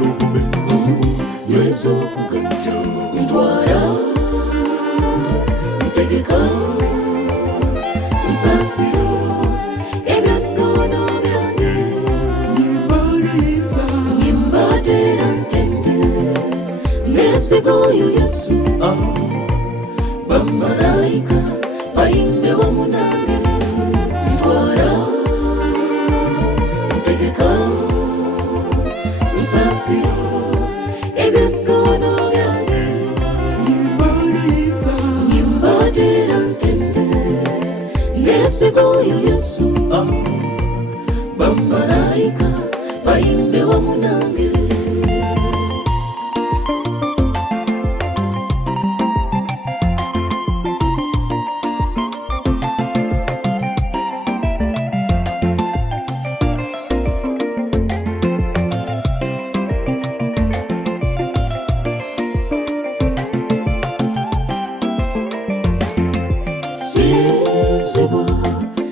Let Bamalayika baimbe wa munange ntwara ntegeka nsasira ebinnono byange nimbadira ntende nesigoyo Yesu Bamalayika baimbe wa munange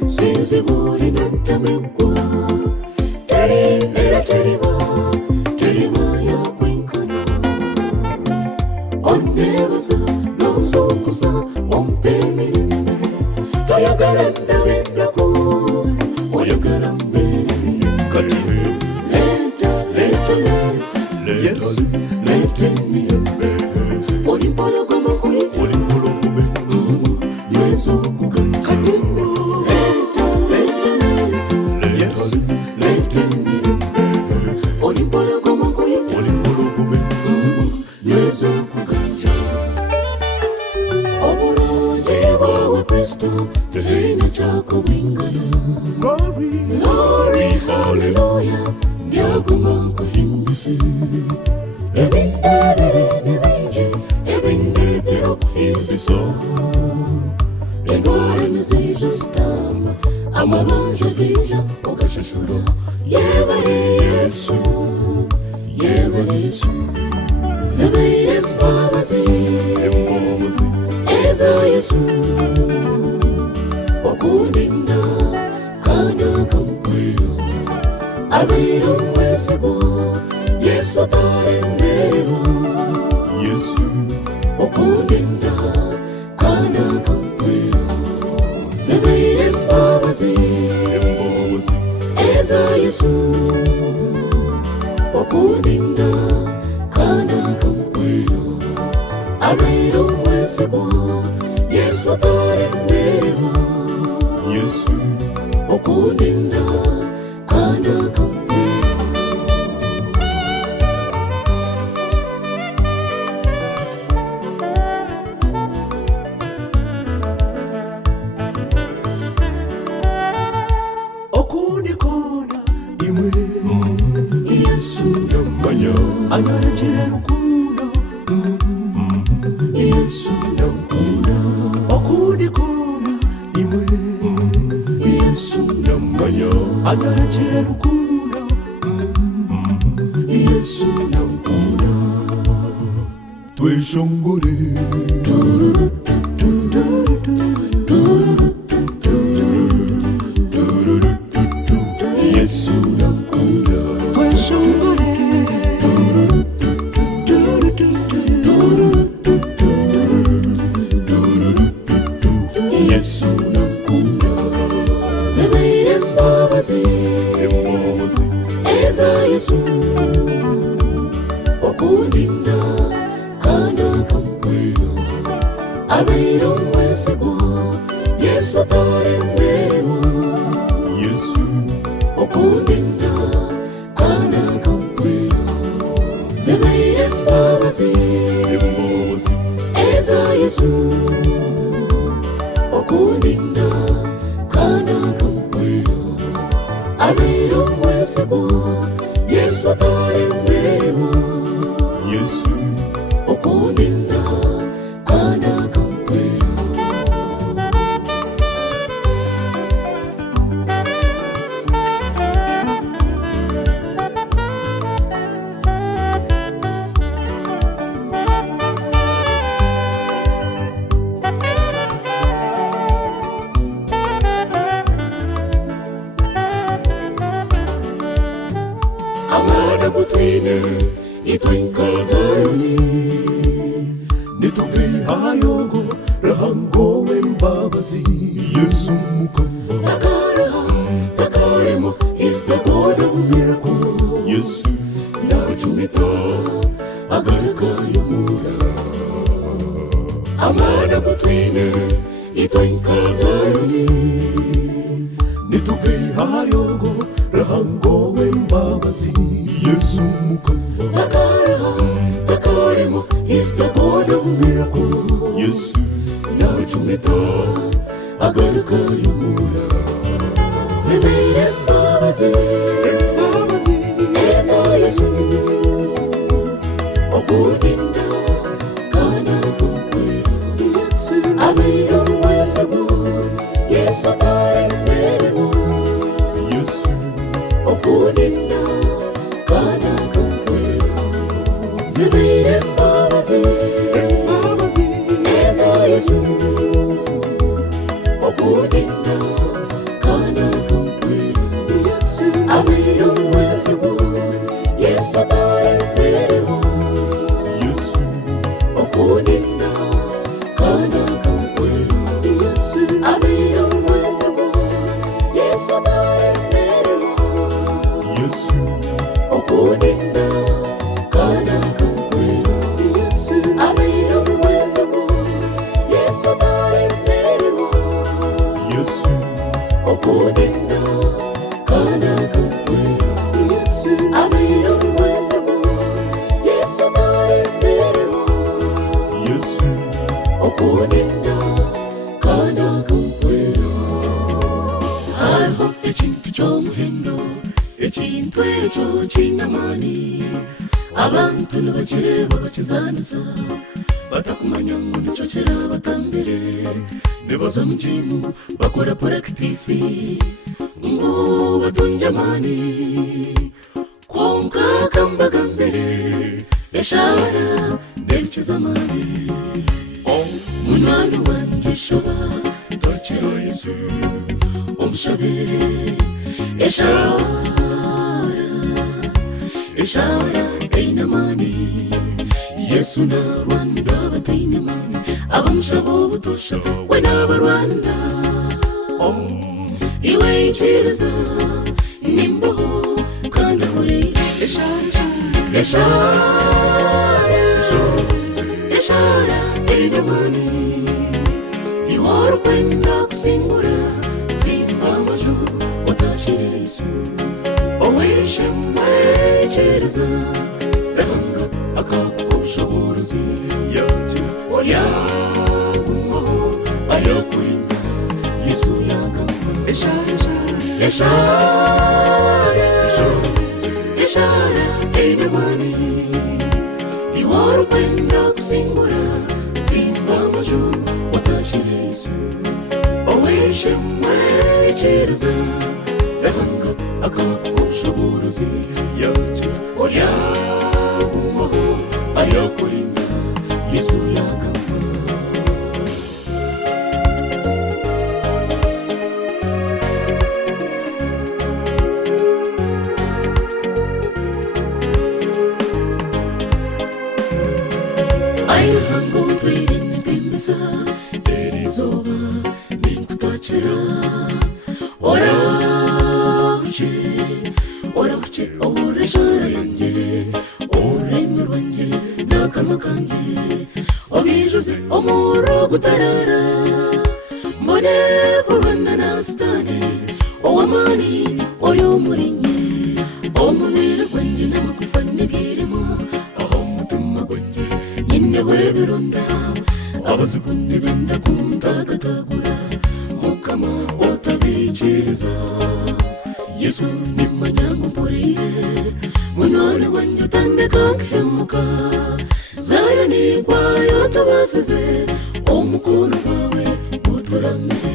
Sinziburi nantamekwa Terima ya kwenkana Onnebaza nozokusa ompemirime Toyagaranda wendako Oyagara mberirime Leta emirime Olimpologoma kuita Yezokugana Glory, hallelujah, Diaguma kuhimbisi. Ebinde terop himbiso. Engora nizija stamba, amabanja dija ogashashura. Yebare Yesu, Zebeire mbabazi, Eza Yesu. Okundinda kana kampiro Abiro mwesebo Yesu tare mbereho Yesu Okundinda kana kampiro Zebeire mbabazi Eza Yesu Okundinda kana kampiro Abiro mwesebo Yesu tare mbereho Yesu okundinda kana kampiro Okundikona imwe Yesu namanya anarechera rukundo Yesu namkunda okundikona imwe Yesu namanya anarechera rukundo Yesu namkunda tweshongore Yesu namkunda tweshongore Yesu namkunda Zebeire mbabazi Eza Yesu okundinda kana kampiro Abiro mwesebo Yesu tare mbereho Yesu okundinda kana kampiro Zebeire mbabazi Eza Yesu okundinda kana kampiro Abiro mwesebo Yesu tare mbereho Yesu okundinda kana kampiro Amada butwine itwinkazayoni Nitugei hayogo rahango wembabazi Yesu mukamba Takaremo is the God of miracle Yesu na chumita agarka yumura Amada butwine itwenkazayoni nitugai haryogo rahango wembabazi Yesu mukama takaremo is the God of miracle Yesu na chumita agaruka yumura Zebeire mbabazi Eza Yesu okudinda kana kumkwira Yesu abiro mwesabu Yesu taremerewo Yesu okudinda kana kumkwira Zebeire mbabazi Eza Yesu okudinda kana kumkwira Yesu abiro mwesabu Yesu taremerewo Yesu okudinda kana kumkwira Yesu abiro mwesabu Yesu taremerewo Yesu okudinda kana kumkwira Yesu abiro mwesabu Yesu taremerewo Yesu okudinda kana kumkwira Yesu abiro mwesabu Yesu taremerewo Yesu okudinda kana kumkwira hariho ekintu ky'omuhendo ekintu ekyo kinamani abantu nibakireba bakizaniza batakumanya ngo nicyo kirabatambire nibaza mu jimu bakora purakitisi ngo batunge amani konka kambaga mbere eshara nebikiza amani munani wanjye shaba takira Yesu omushabe eshara einamani Yesu na Rwanda bateinamani abamushabo butosha we n'abarwanda iwe ikiriza nimbaho kandi ahore eshara einamani iwari kwenda kusingura tsimba amajuru watakira Yesu oweshemwe ikiriza ranga akakuha ubushobozi yagira oyagumaho ayakurinda Yesu yagamba eshara einamani iwari kwenda kusingura tsimba amajuru watakira Yesu oweshemwe ikiriza ranga akakuha ubushobozi yagira oyagumaho ayakurinda Yesu yagamba ayihango twirinde kwimbiza erizoba ninkutakira orahuce oreshara yanjye ururimi rwanjye n'akanwa kanjye obijuze omuro gutarara mbone kurwana na Satani owamani oyo murinye omubiri gwanjye n'amagufa n'ibirimo aho umutima gwanjye nyine webironda abazikundi benda kundagatagura mukama otabikiriza Yesu nimanyango mpurire munone wanjye utandeka nkemuka Zayoni kwayo tubasize omukono wawe uturamire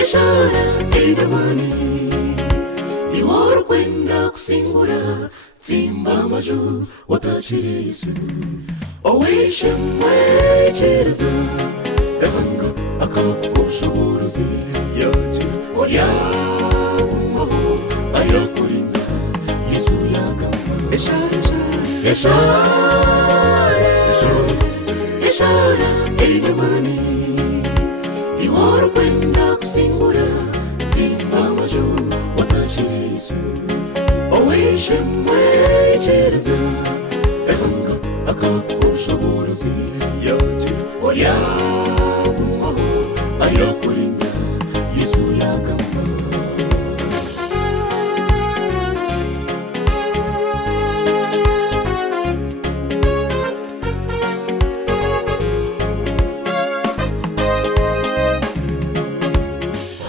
eshara einamani iwari kwenda kusingura tsimba amajuru watakira Yesu oweshemwe ikiriza ranga akakuha ubushobozi yagira oyagumaho ayakurinda Yesu yagamba eshara einamani iwari kwenda kusingura tsimba amajuru watakira Yesu oweshemwe ikiriza ranga akakuha akakubushoborozi yagira oyagumaho ayakurinda Yesu yagamba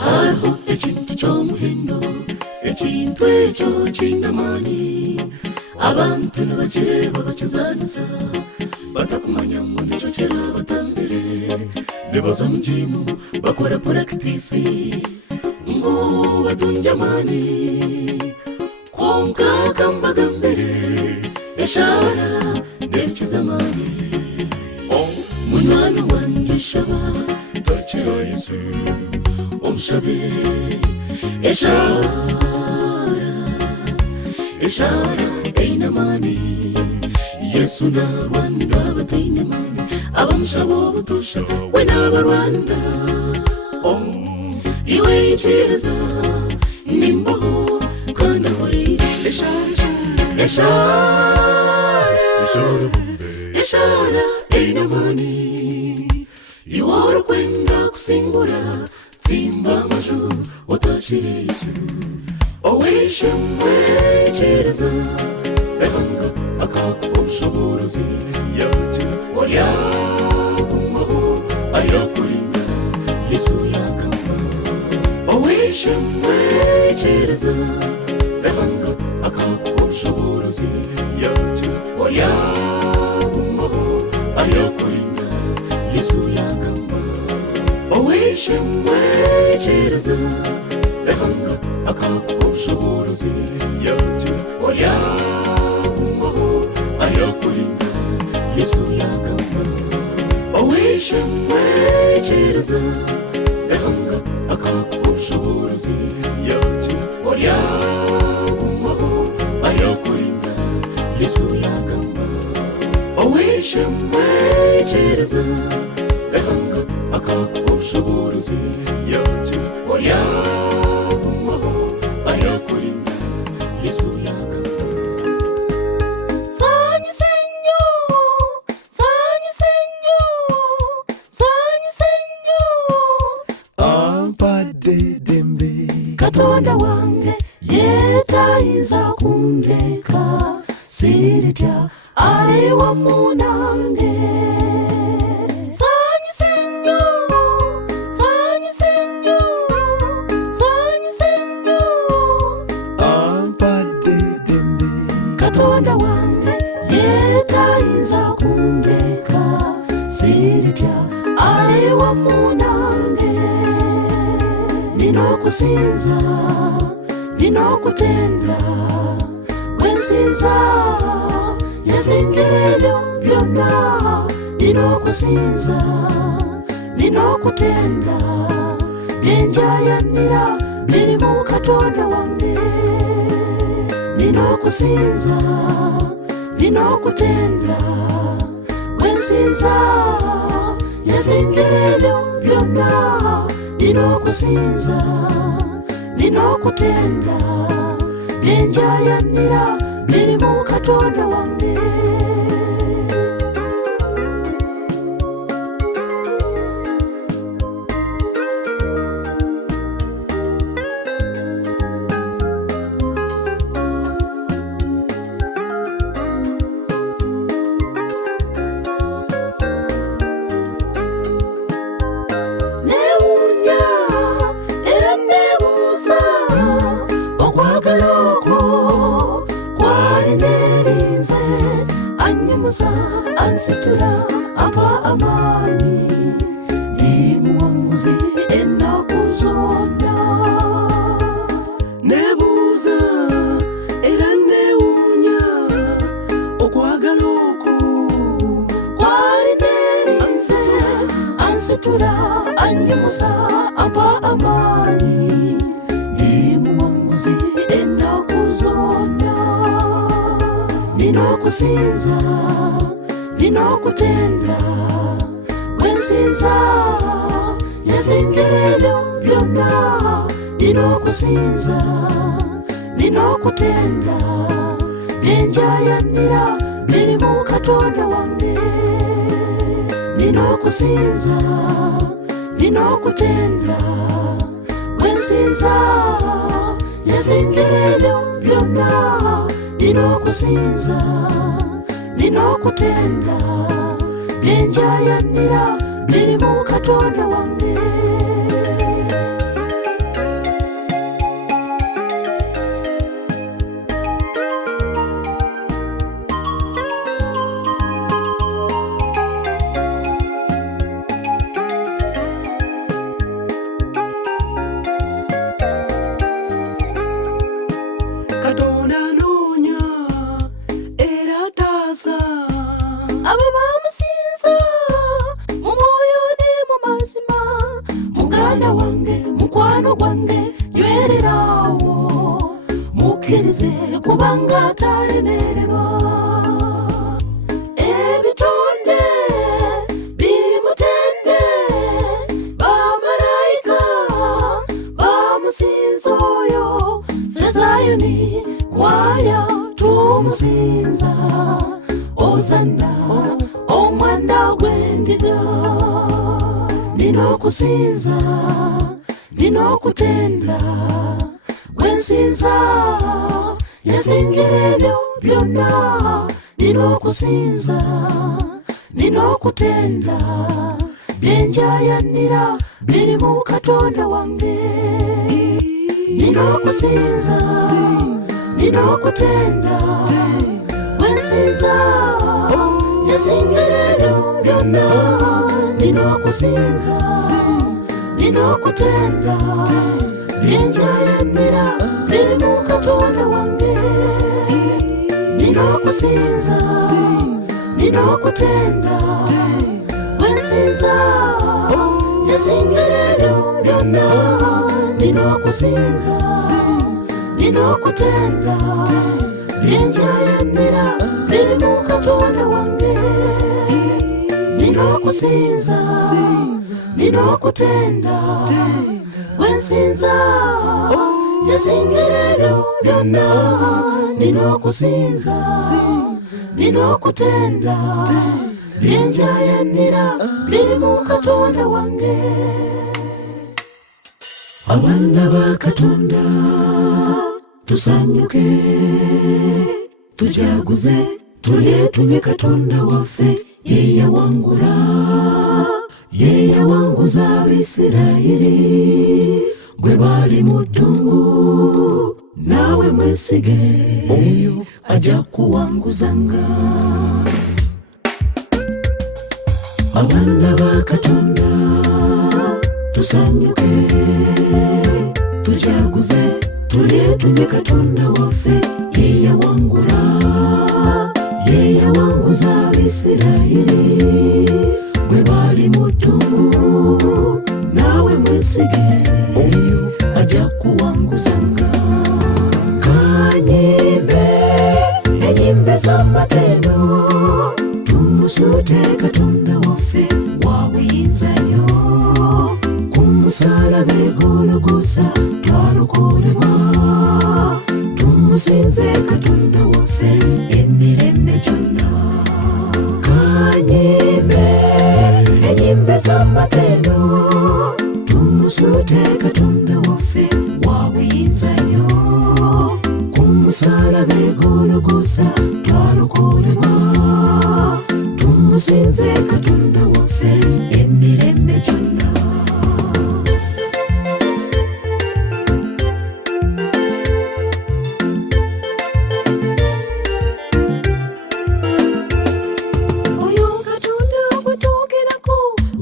hariho ekintu ky'omuhindo ekintu ekyo kinamani abantu nibakireba bakizaniza batakumanya ngo nicyo kirabatambire nibaza mu jimu bakora purakitisi ngo batunge amani konka kambaga mbere eshara nebikiza amani munwana wanjye shaba takira Yesu omushabe eshara einamani Yesu na Rwanda bateinamani abamushabo butusha we n'abarwanda iwe ikiriza nimbaho kandi ahori eshara einamani iwara kwenda kusingura tsimba amajuru watakira Yesu owishimwe ikiriza ehanga akakubushoborozi yagira oyagumaho ayakurinda Yesu yagamba owishimwe ikiriza ehanga akakubushoborozi yagira oyagumaho ayakurinda Yesu yagamba owishimwe ikiriza ehanga akakubushoborozi yagira oyagumaho ayakurinda Yesu yagamba owishimwe ikiriza ehanga akakubushoborozi yagira oyagumaho ayakurinda Yesu yagamba owishimwe ikiriza ehanga akakubushoborozi yagira oyagumaho ayakurinda Yesu yagamba Katonda wange yetayinza kundeka siritya ali wamu nange Katonda wange yetayinza kundeka siritya ali wamu nange ninokusinza ninokutenda wensinza yazingirebyo byonna ninokusinza ninokutenda byenjayanira biri mu Katonda wange ninokusinza ninokutenda wensinza yazingirebyo byonna ninokusinza ninokutenda byenjayanira biri mu Katonda wange ansitura ampa amani ni muwanguzi enakuzona nebuza era newunya okwagala okwo kwali nerinze ansitura anyimusa ampa amani ni muwanguzi enakuzona ninokusinza ninokutenda wensinza yazingirebyo byonna ninokusinza ninokutenda byenjayanira biri mu Katonda wange. Nina okusinza, nina okutenda, gwe nsinza yasingira ebyo byonna. Nina okusinza, nina okutenda, byenjayanira biri mu Katonda wange. Katonda anoonya era ataasa abo bamusinza mu mwoyo ne mu mazima. Muganda wange, mukwano gwange, nywererawo mukkirize kubanga atalemererwa. Ebitonde bimutende, bamalayika bamusinza oyo. Zayoni kwaya tumusinza, Ozanna omwana gw'endiga. Nina okusinza, nina okutenda, gwe nsinza yasingira ebyo byonna. Nina okusinza, nina okutenda, byenjayanira biri mu Katonda wange. Nina okusinza, nina okutenda, gwe nsinza yasingira ebyo byonna. Nina okusinza, nina okutenda, byenjayanira biri mu Katonda wange. Nina okusinza, nina okutenda, gwe nsinza yasingira ebyo byonna. Nina okusinza, nina okutenda, byenjayanira biri mu Katonda wange. Nina okusinza, nina okutenda, gwe nsinza yasingira ebyo byonna. Nina okusinza, nina okutenda, byenjayanira biri mu Katonda wange. Abaana ba Katonda tusanyuke, tujaguze, tulye tunywe. Katonda waffe ye yawangula, ye yawanguza Abaisirayiri bwe bali mu ddungu. Naawe mwesige, oyo ajja kuwanguzanga. Abaana ba Katonda tusanyuke, tujaguze, tulye tunywe. Katonda waffe ye yawangula, ye yawanguza Abaisirayiri bwe bali mu ddungu. Naawe mwesige, oyo ajja kuwanguzanga. Kanyimbe enyimbe z'amatendo, tumusuute Katonda waffe wa buyinza nnyo. Kumusaalaba e Gologotha twalokolebwa, tumusinze Katonda waffe emirembe gyonna. Kanyimbe enyimbe z'amatendo, tumusuute Katonda waffe wa buyinza nnyo. Kumusaalaba e Gologotha twalokolebwa, tumusinze Katonda waffe emirembe gyonna.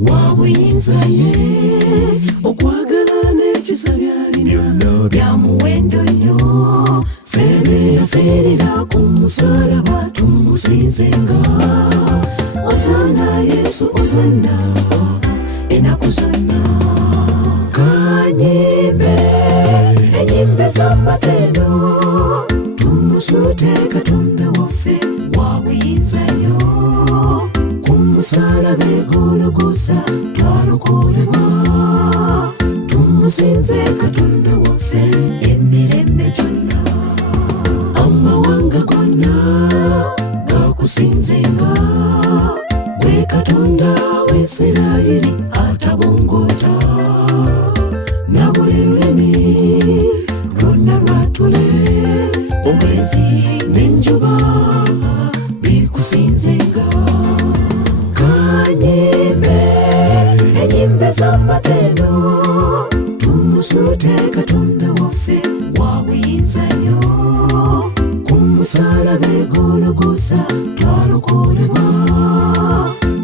Wabuyinza ye okwagala n'ekisa byalina bya muwendo nnyo. Fene yafiirira ku musalaba, tumusinzenga. Ozanna Yesu, ozanna ennaku zonna. Kanyimbe enyimbe z'amatendo, tumusuute Katonda waffe wa buyinza nnyo. Kumusaalaba e Gologotha twalokolebwa, tumusinze Katonda waffe emirembe gyonna. Amawanga gonna gakusinza. Isirayiri atabongota na buli lulimi lwonna lwatule omwezi n'enjuba bikusinzenga. Kanyimbe enyimbe z'amatendo tumusuute Katonda waffe wa buyinza nnyo. Ku musaalaba e Gologoosa twalokolebwa,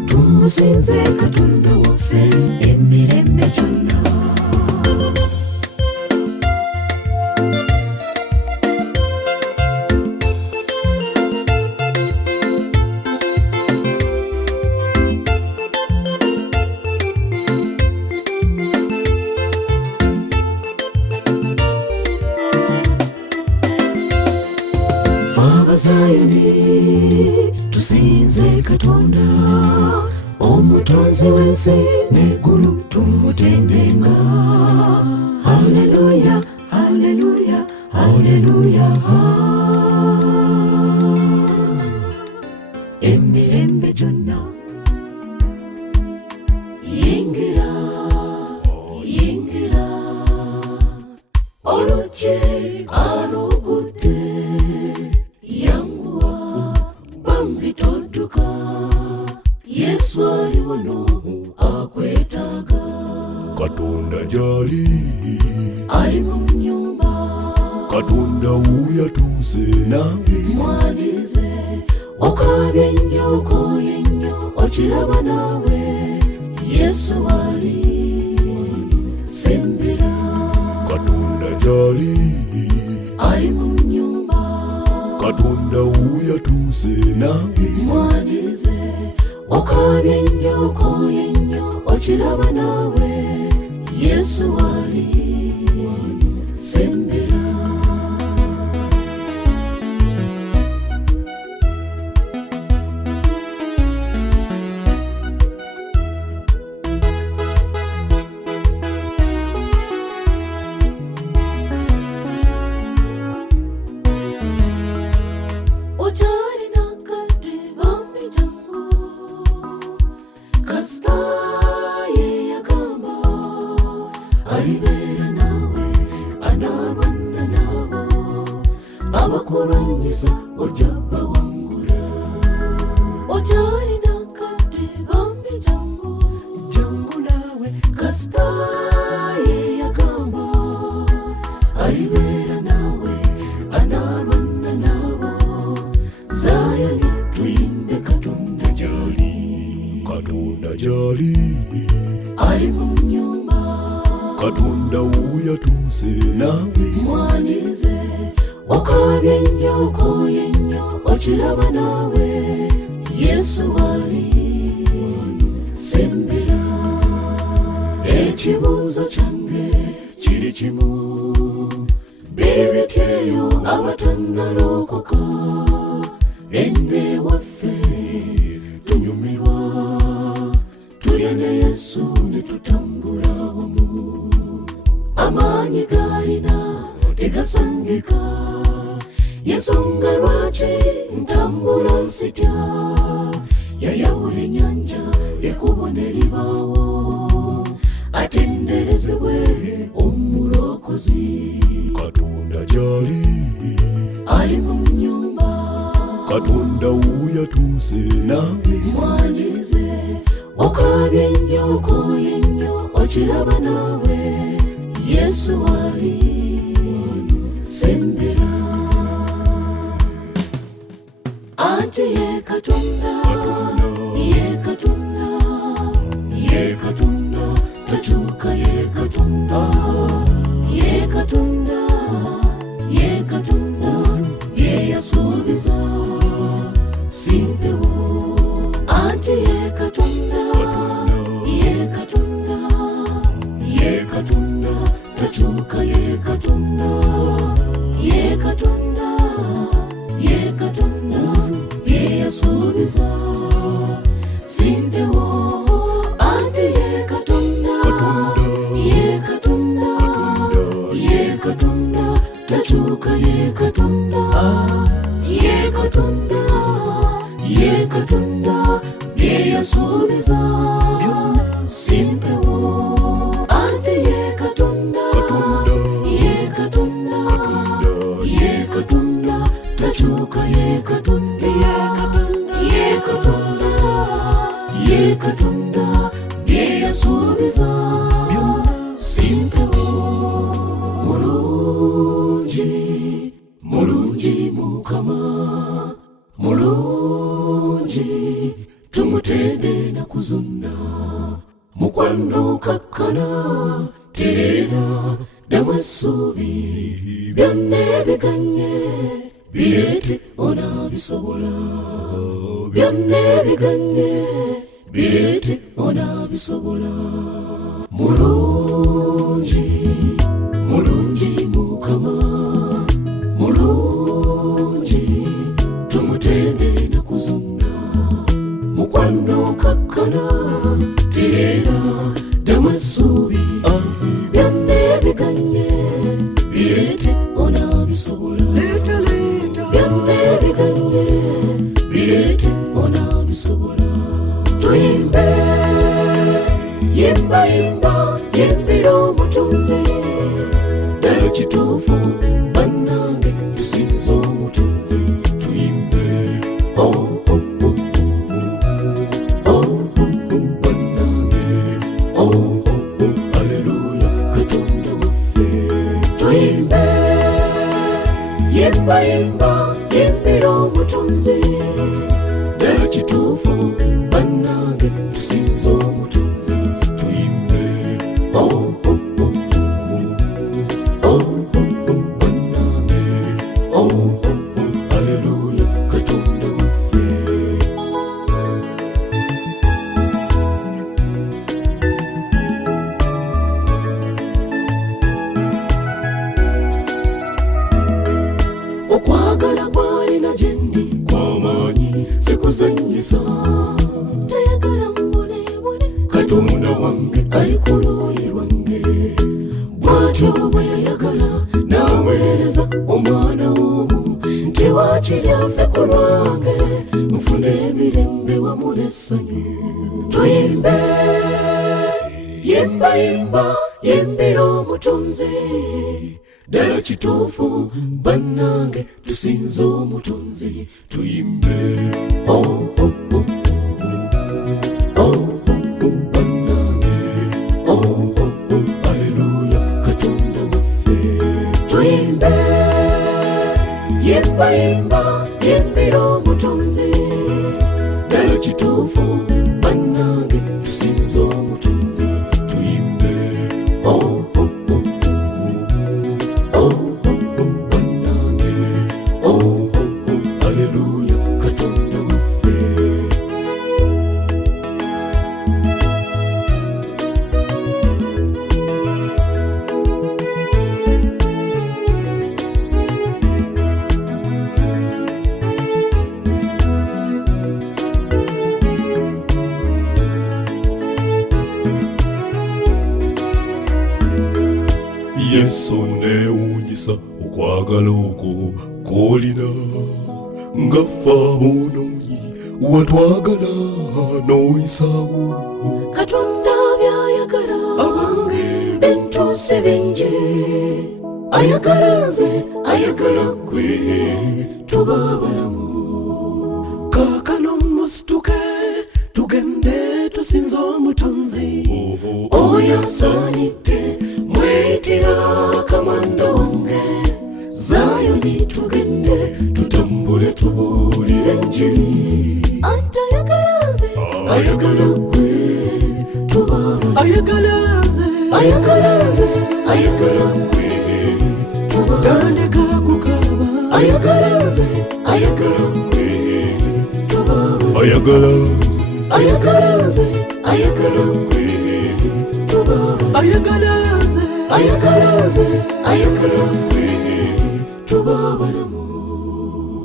tumusinze Katonda waffe emirembe gyonna. Abazayuni tusinze Katonda omutonzi w'ensi n'eggulu tumutendenga. Haleluya, haleluya, haleluya. Emirembe gyonna yingira, yingira oluggi alugudde. Yesu ali wano akwetaaga. Katonda gyali ali mu nnyumba. Katonda wuuyo atuuse naawe mwanirize okaabye ennyo okooye ennyo okiraba naawe. Yesu ali sembera. Katonda gyali ali mu nnyumba. Katonda wuuyo atuuse naawe mwanirize okaabye ennyo okooye ennyo okiraba naawe. Yesu ali sembera. Alibeera naawe anaabana naabo abakulwanyisa ojja bawangula. Okyalina kadde bambi jangu, jangu naawe kasita ye yagamba. Alibeera naawe anaabana naabo. Zayoni tuyimbe Katonda gyali. Katonda gyali ali mu nnyumba. Katonda wuuyo atuuse naawe mwanirize okaabye ennyo okooye ennyo okiraba naawe. Yesu ali sembera. Ekibuuzo kyange kiri kimu, biri bityeyo abatannalokoka. Enne waffe tunyumirwa, tulya ne Yesu ne tutambula wamu. Amaanyi gaalina tegasangika, yensonga lwaki ntambula sitya. Yayawula ennyanja ekkubo ne libaawo, atenderezebwe omulokozi. Katonda gyali ali mu nnyumba. Katonda wuuyo atuuse naawe mwanirize okaabye ennyo okooye ennyo okiraba naawe. Yesu ali sembera. Anti ye Katonda, ye Katonda, ye Katonda takyuka. Ye Katonda, ye Katonda, ye Katonda bye yasuubiza simpewo. Anti ye Katonda, ye Katonda, ye Katonda takyuka. Ye Katonda, ye Katonda, ye Katonda bye yasuubiza simpewo. Anti ye Katonda, ye Katonda, ye Katonda takyuka. Ye Katonda, ye Katonda, ye Katonda bye yasuubiza ye Katonda bye yasuubiza simpewo. Mulungi, mulungi Mukama, mulungi tumutende na kuzonna. Mukwano kakkana terera damu essuubi byonna biganye bireete onaabisobola. Byonna biganye bireete onaabisobola. Mulungi, mulungi Mukama, mulungi tumutende na kuzonna. Mukwano kakkana terera damu essuubi byonna biganye bireete onaabisobola. Byonna biganye bireete onaabisobola. Tuyimbe yimba yimba yimbira omutunzi ddala kituufu bannange tusinza omutunzi. Tuyimbe oh, oh, oh, oh, oh, oh, bannange oh, oh, oh, haleluya Katonda waffe. Tuyimbe yimba yimba yimbira omutunzi ddala kituufu bannange tusinza omutunzi. Tuyimbe oh, oh, oh, oh, oh, oh, bannange oh, oh, oh, haleluya Katonda waffe. Okwagala gwalina gyendi kw'amaanyi sikuzannyisa. Tayagala mbonebone Katonda wange ali ku luuyi lwange. Bw'atyo bwe yayagala n'aweereza omwana w'omu nti waakiri afe ku lwange nfune emirembe wamu n'essanyu. Tuyimbe yimba yimba yimbira omutunzi ddala kituufu bannange tusinza omutunzi. Tuyimbe oh, oh, oh, oh, oh, oh, bannange oh, oh, oh, haleluya Katonda waffe. Tuyimbe yimba yimba yimbira omutunzi ddala kituufu bannange tusinza omutunzi. Tuyimbe oh, oh, oh, oh, oh, bannange oh, oh, oh, haleluya Katonda waffe. Yesu neewuunyisa okwagala okwo kw'olina ngaffe aboonoonyi watwagala n'oyisaawo. Katonda by'ayagala abange bintuuse bingi. Ayagala nze ayagala ggwe tuba abalamu. Kaakano musituke tugende tusinze omutonzi oyo asaanidde mweyitira kamanda wange. Zayoni tugende tutambule tubuulire enjiri. Ate ayagala nze ayagala ggwe tuba abalamu. Ayagala nze ayagala nze ayagala ggwe tuba tandika kukaaba. Ayagala nze ayagala ggwe tuba abalamu. Ayagala nze ayagala nze ayagala ggwe tuba abalamu. Ayagala nze ayagala nze ayagala ggwe tuba abalamu.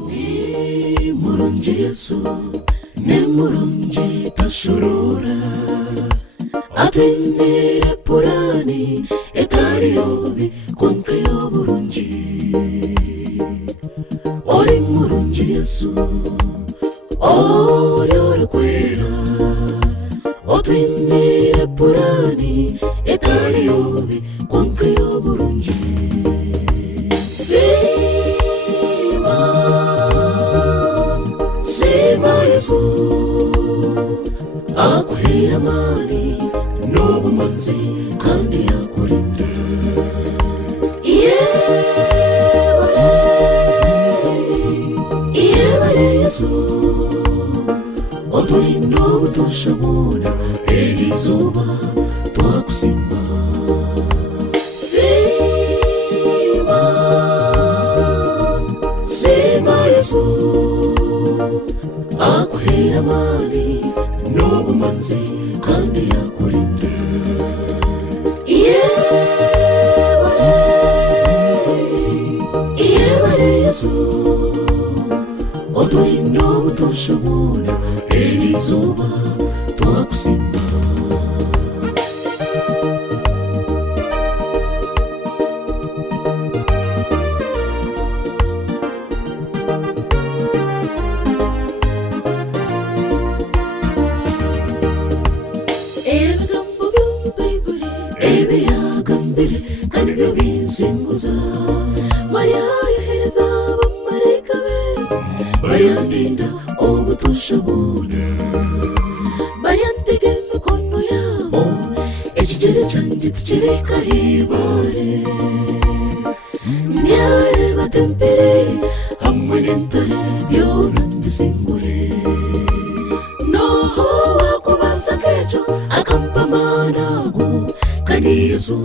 Ni mulungi Yesu ne mulungi tashorora. Atwinire purani etali obubi konka y'obulungi. Oli mulungi Yesu oli olukwera. Otwinire purani etali obubi konka y'obulungi. Sima Yesu aguhera amani n'ubumanzi kandi yakurinda. Iyebare Yesu oturinda obutushabona eri zuba twakusimba. Sima Yesu aguhera amani n'ubumanzi kandi yakurinda. Iyebare Yesu oturinda obutushabona eri zuba twakusimba. Ebiyagambire kandi byo binsinguza, Mariya yohereza abamarayika be bayandinda obutushabona, bayantega emikono yabo ekigere kyanjye tikireka hibare. Byareba tempere hamwe n'entare byona mbisingure, noho wakubasa kecho akampamanago kandi Yesu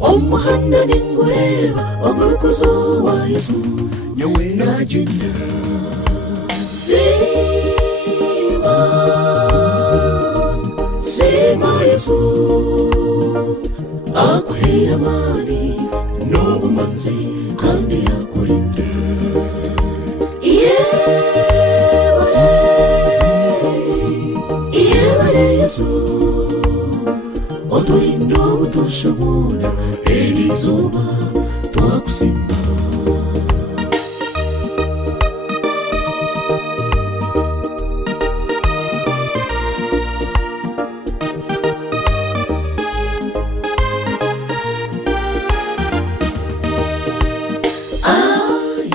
omuhanda ningureba omurukuzo wa Yesu nyowe nagenda. Sima Yesu aguhera amani n'ubumanzi kandi yakurinda. Iyebare Yesu oturinda obutushabona eri zuba twakusimba.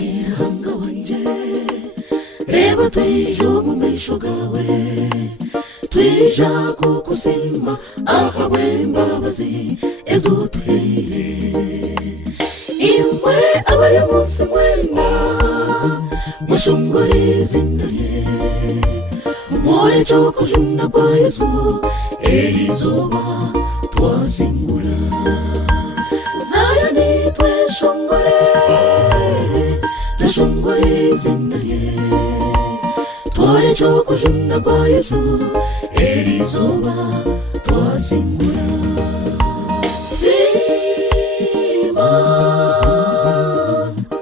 Ihanga wanje reba twija mu maisho gawe, twija kukusima ahabwe imbabazi ezotuhere. Imwe abari munsi mwenda mushongore izina rye, mumore cyo kujuna kwa Yesu eri zuba twasingura. Zayoni tweshongore izina rye, twore cyo kujuna kwa Yesu eri zuba twasingura.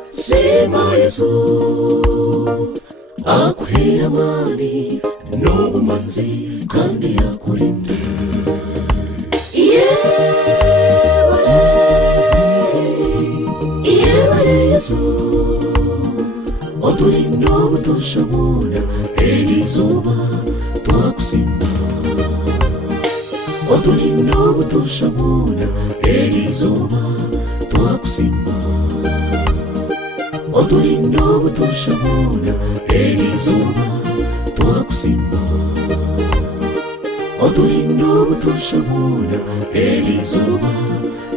Sima Yesu aguhera amani n'ubumanzi kandi yakurinda. Iyebare Yesu oturinda obutushabona eri zuba twakusimba. Oturinda obutushabona eri zuba twakusimba. Oturinda obutushabona eri zuba twakusimba. Oturinda obutushabona eri zuba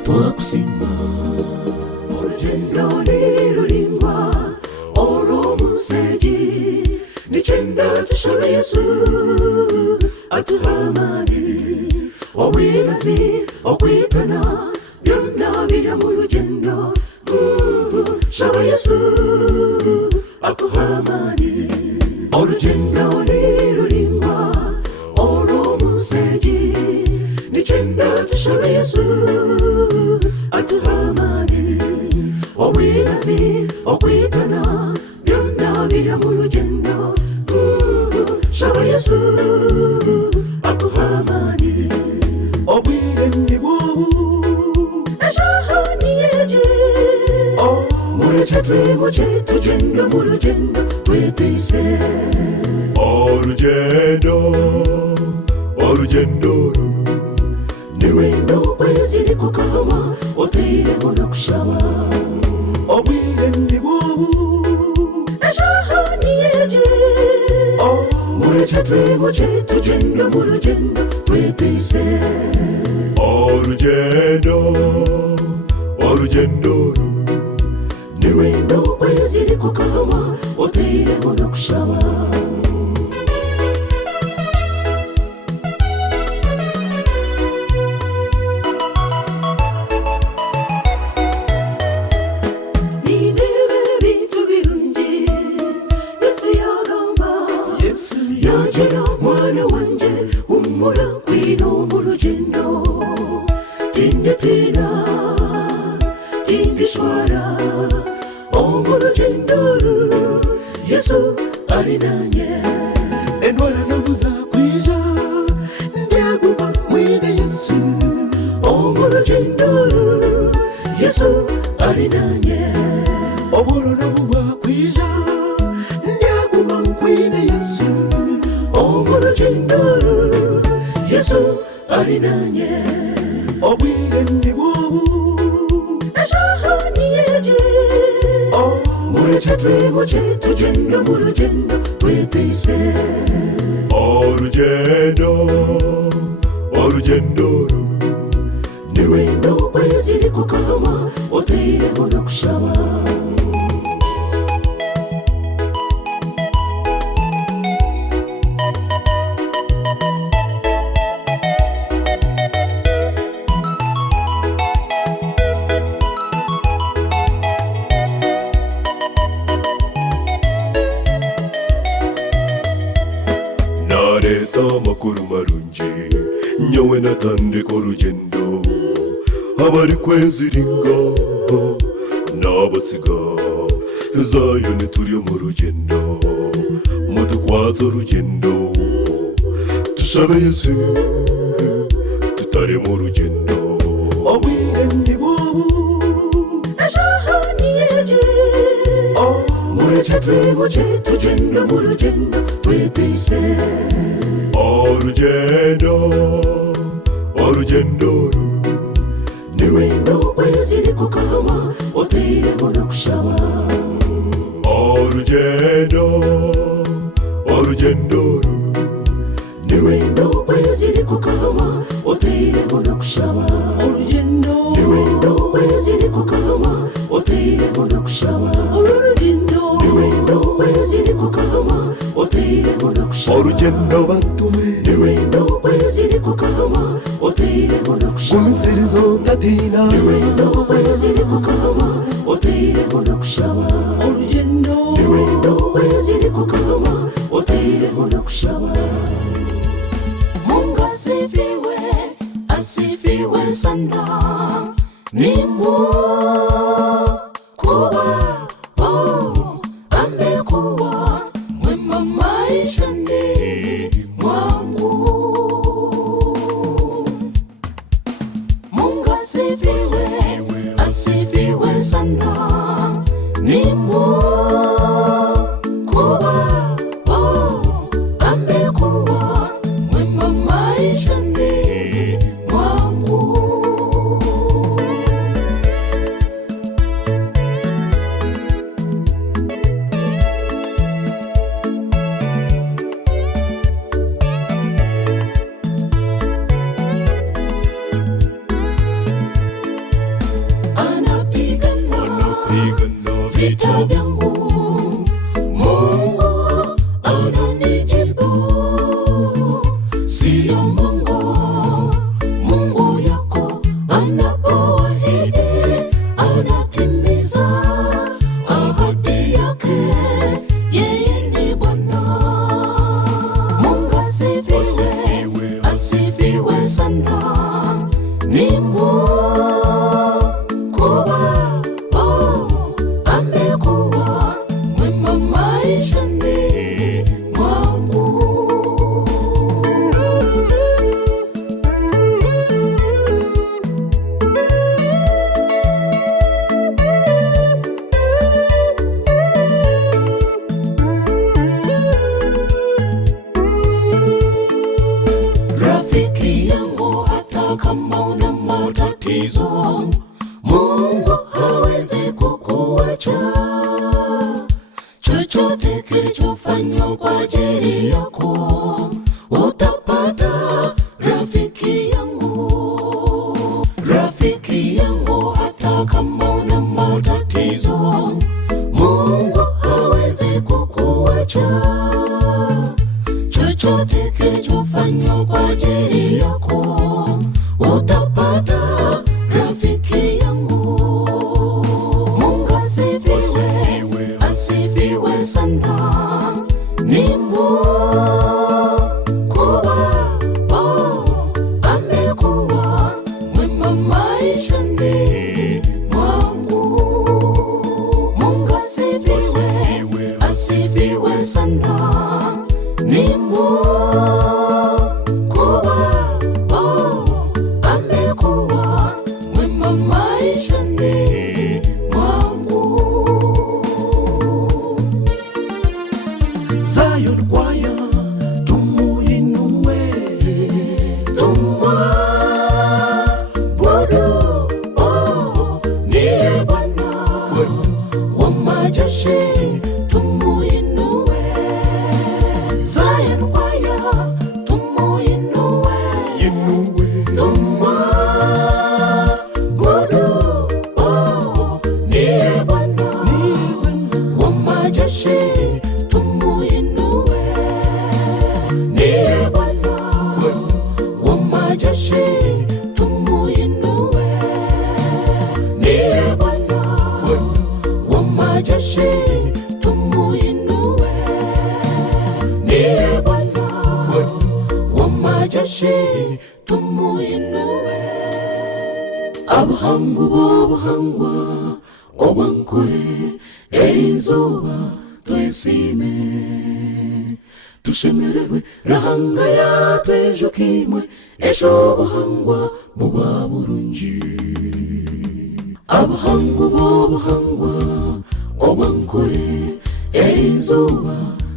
twakusimba. Orugendo nirurindwa olw'omusegi, nikyenda tushabe Yesu atuha amani, obwigazi okwitana byonna biri mu rugendo. Shaba Yesu akuha amani. Orugendo nirurindwa olw'omusegi, nikyenda tushabe Yesu atuha amani, obwigazi okwitana byonna biri mu rugendo. Shaba Yesu akuha amani. Obwire ni bwobu ejo niyeje, mureke twimuke tugende mu rugendo twetise. Orugendo nirwendo kweziri kukama otireho no kushaba. Obwire ni bwobu ejo niyeje, mureke twimuke tugende tugenda mu rugendo twitize. Urugendo ni rwendo kwezi kukama otireho no kushaba. Yajira mwana wanje umura kwino mu rugendo. Tinde tina tinde shwara mu rugendo Yesu ari nanye. Endwara nabuza kwija ndaguma mwene Yesu mu rugendo Yesu ari nanye. Oboro nabuba kwija ndaguma mwene Yesu mu rugendo Yesu ari nanye. Obwire ndi bwobu ashahani yeje mureke twimuke tugenda mu rugendo twitize. Urugendo ni rwendo kwezi kukama otireho no kushaba. Nareta makuru marungi nyowe natandika urugendo. Abari kweziringa n'abatsiga zayo nituri mu rugendo. Mudukwaza urugendo tushabe Yesu tutari mu rugendo. Obwire ndi bwobu ashahani yeje mureke twimuke tugenda mu rugendo twitize. Urugendo ni rwendo kwezi kukama otireho no kushaba. Urugendo ni rwendo kwezi kukama otireho no kushaba. Ni rwendo kwezi kukama otireho no kushaba. Ni rwendo kwezi kukama otireho no kushaba. Urugendo batume ni rwendo kwezi kukama otireho no kushaba. kumisirizo tatina ni rwendo kwezi kukama otireho no kushaba. Ni rwendo kwezi kukama otireho no kushaba. Mungu asifiwe, asifiwe sana. Ni Mungu kuwa amekuwa mwema maishani mwangu. Mungu asifiwe, asifiwe sana. Ni Mungu kuwa amekuwa mwema maishani mwangu. Anapigana vita vyangu, Mungu ananijibu. Sio Mungu yako anapoahidi anatimiza ahadi yake. Yeye ni Bwana. Mungu asifiwe, asifiwe sana. Ni Mungu kuwa amekuwa mwema maishani mwangu. Rafiki yangu, hata kama una matatizo, Mungu hawezi kukuacha. Chochote kilichofanywa kwa ajili yako utapata. kilichofanywa kwa ajili yako, utapata rafiki yangu. Mungu asifiwe, asifiwe sana. Ni mkubwa, amekuwa mwema maishani mwangu. Mungu asifiwe, asifiwe sana. Ni mkubwa, amekuwa mwema maishani mwangu. Zion Choir, tumuinue, tumwabudu, niye Bwana wa majeshi, tumuinue. Zion Choir, tumuinue, tumwabudu, niye Bwana wa majeshi, tumuinue. Niye Bwana wa majeshi, tumuinue. Niye Bwana wa majeshi, tumuinue. Niye Bwana wa majeshi, tumuinue. Abahangu b'obuhangwa obwankore erizuba twesime, tushemererwe Ruhanga yatwijukimwe esho obuhangwa buba burungi. Abahangu b'obuhangwa obwankore erizuba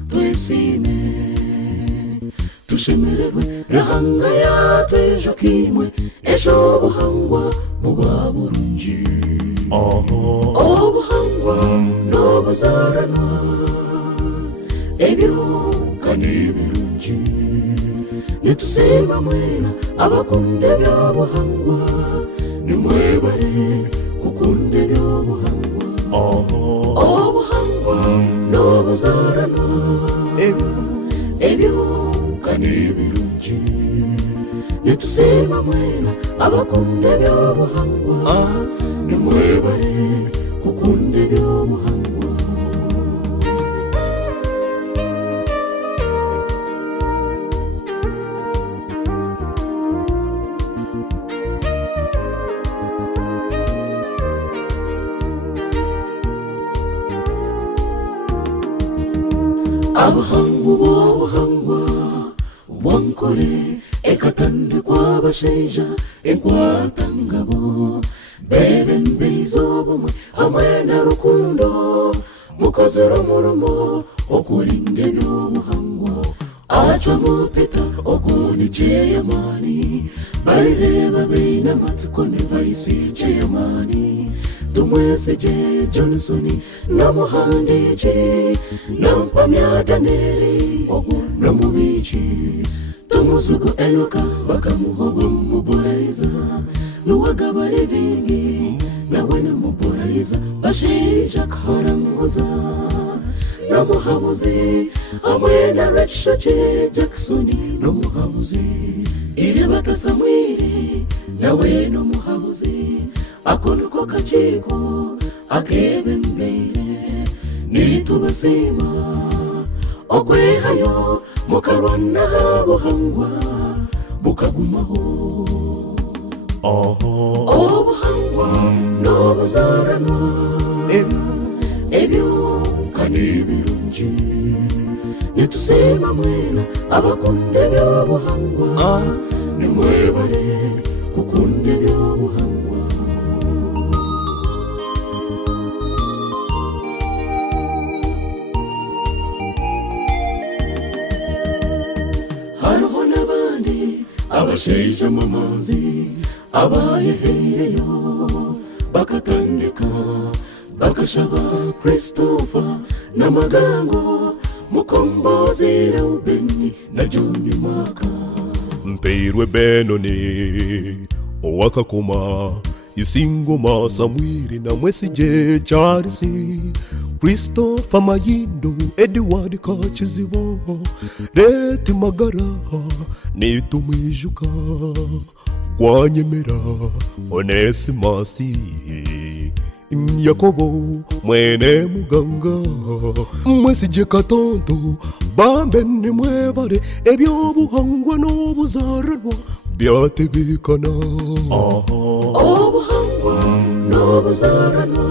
twesime, tushemererwe Ruhanga yatwijukimwe esho obuhangwa buba burungi. Obuhangwa n'obuzaranwa ebyuka n'ebirungi, nitusima mwera abakunda ebyobuhangwa, nimwebale kukunda ebyobuhangwa. Obuhangwa n'obuzaranwa ebyuka n'ebirungi, nitusima mwera abakunda ebyobuhangwa, nimwebale kukunda ebyobuhangwa. Abahangu b'obuhangwa bwankore ekatandikwa abashaija enkwatangabo, bebembeiza obumwe hamwe na rukundo, mukozere omurimo okurinda ebyobuhangwa. Acwa mupita oguni kyeyamani, barireba beine amatsiko ne vaisi kyeyamani. Tumwesije Johnsoni namuhandiki, nampamya Daneli namubichi, tumuzugo Enoka bakamuhogo muboraiza, nuwagabari vingi nawe namuboraiza, bashaija karanguza namuhabuzi hamwe na Rachel Jacksoni namuhabuzi, irebata Samweli nawe namuhabuzi, akonuko kachiko akebembere, nitubasima okwehayo mukarwana buhangwa bukagumaho. Obuhangwa n'obuzaranwa ebyuka n'ebirungi, nitusima mwera abakunda ebyobuhangwa, nimwebale kukunda ebyobuhangwa. Hariho n'abandi abashaija mu manzi abayehereyo bakatandika bakashaba Christopher n'amagango, mukombozi Reubeni na John Maka, Mpeirwe Benoni owakakoma, Isingoma Samweli na Mwesije Charles, Christopher Mayindo, Edward Kachizibo, Reti Magara, Nitumwijuka, Gwanyemera, Onesimasi, Yakobo, Mwene Muganga, Mwesije Katonto, Bambene Mwebare, Ebyobuhangwa n'obuzaranwa byategekana. Obuhangwa n'obuzaranwa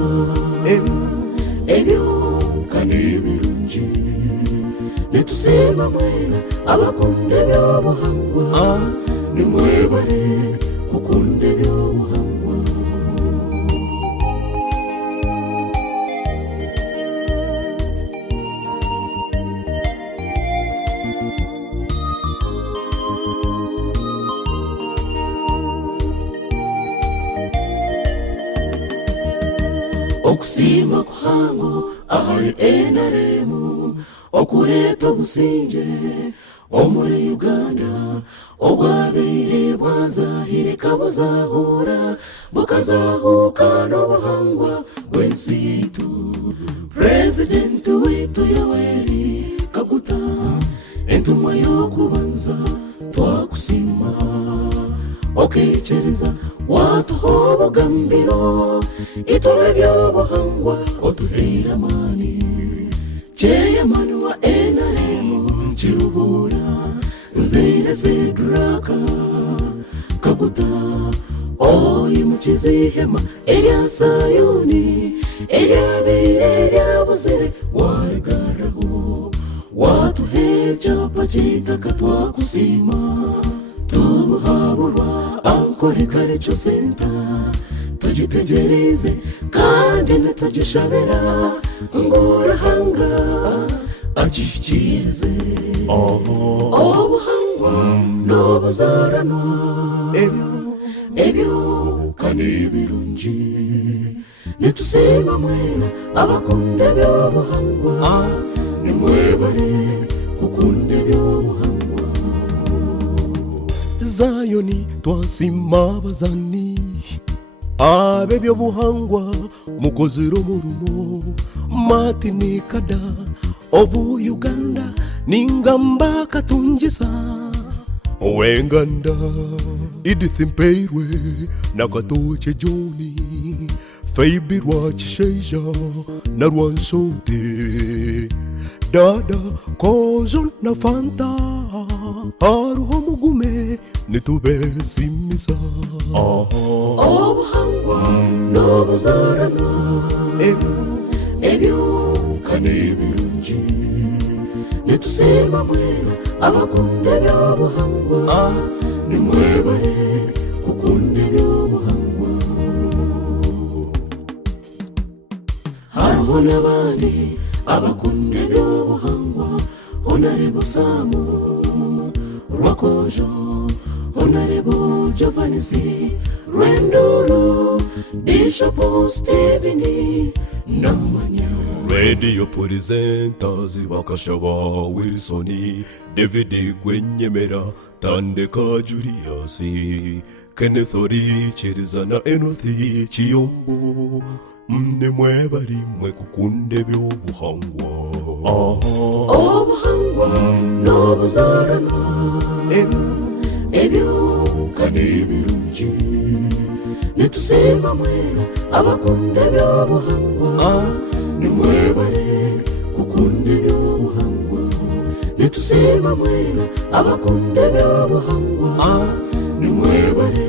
ebyuka n'ebirungi netusema mwera abakunda ebyobuhangwa nimwebale kukunda ebyobuhangwa. Okusima kuhango ahari enaremu okureta obusinge omuri Uganda obwabeire bwazahire kabuzahura bukazahuka n'obuhangwa bw'ensi yitu. Purezidenti witu Yoweri Kaguta entumwa y'okubanza twakusima okechereza watuha obugambiro ituwe ebyobuhangwa otuheire amani. Chairman wa NRM Kiruhura Nzeire Zedraka Kaguta oyimukiza ihema erya Sayuni eryabeire eryabuzire warigaraho watuha ekyapa ky'itaka twakusima tubuhaburwa ankore kareco center tugitegereze kandi ntitugishabira ngurahanga akishikirize. Obuhangwa n'obuzaranwa ebyuka n'ebirungi nitusema mwera abakunda ebyobuhangwa nimwebale kukunda ebyobuhangwa. Zayoni twasima abazani ab'ebyobuhangwa mukozire omurumo Martin Kada ovu Uganda ningamba katungisa ow'Enganda Edith Mpeirwe nakatoche Joni Feibi Rwakisheja na Rwansote Dada Kozo na Fanta Aruho Mugume nitubesimisa. Obuhangwa n'obuzaranwa ebyuka n'ebirungi nitusema mwera abakunda ebyobuhangwa nimwebale kukunda ebyobuhangwa. Hariho n'abandi abakunda ebyobuhangwa Honorable Samu Rwakojo, Honorable Giovanni Renduru, Bishop Steveni Namanya, Radio presenters Bakashaba Wilsoni, David Gwenyemera, Tandeka Julius, Kenneth Orichirizana Enothi Chiyombo, Mnemwebari Mwekukunde Byobuhangwa. Obuhangwa n'obuzaranwa ebyuka n'ebirungi nitusema mwera abakunda ebyobuhangwa nimwebale kukunda ebyobuhangwa. Nitusema mwera abakunda ebyobuhangwa nimwebale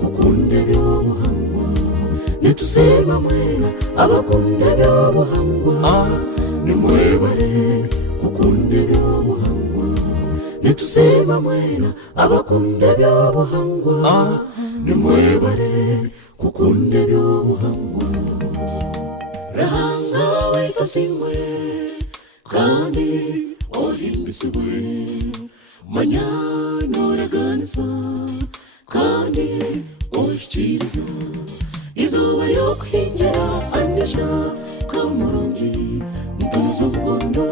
kukunda ebyobuhangwa. Nitusema mwera abakunda ebyobuhangwa nimwebale kukunda ebyobuhangwa. Nitusema mwera abakunda ebyobuhangwa nimwebale kukunda ebyobuhangwa. Rahanga weitosimwe kandi ohimbisibwe manya noraganisa kandi oshikiriza izuba ryokuhingira anisha kamurungi ntuzo bugondo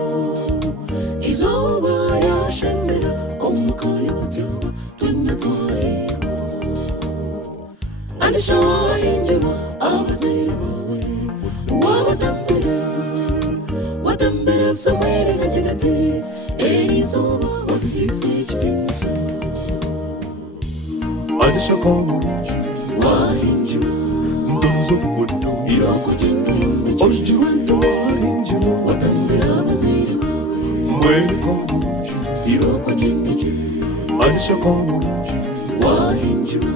izuba ryashemera omukaya batyaba twina twahirwa anisha wahingirwa abazire bawe wabatambira Samweli kagira ati eri izuba waduhise ikimenyetso anisha kamurungi wahingira ndozo kubondo iroko ry'indumbe oshiwento wahingira watambira abazire bawe mwene kamurungi iroko ry'indege anisha kamurungi wahingira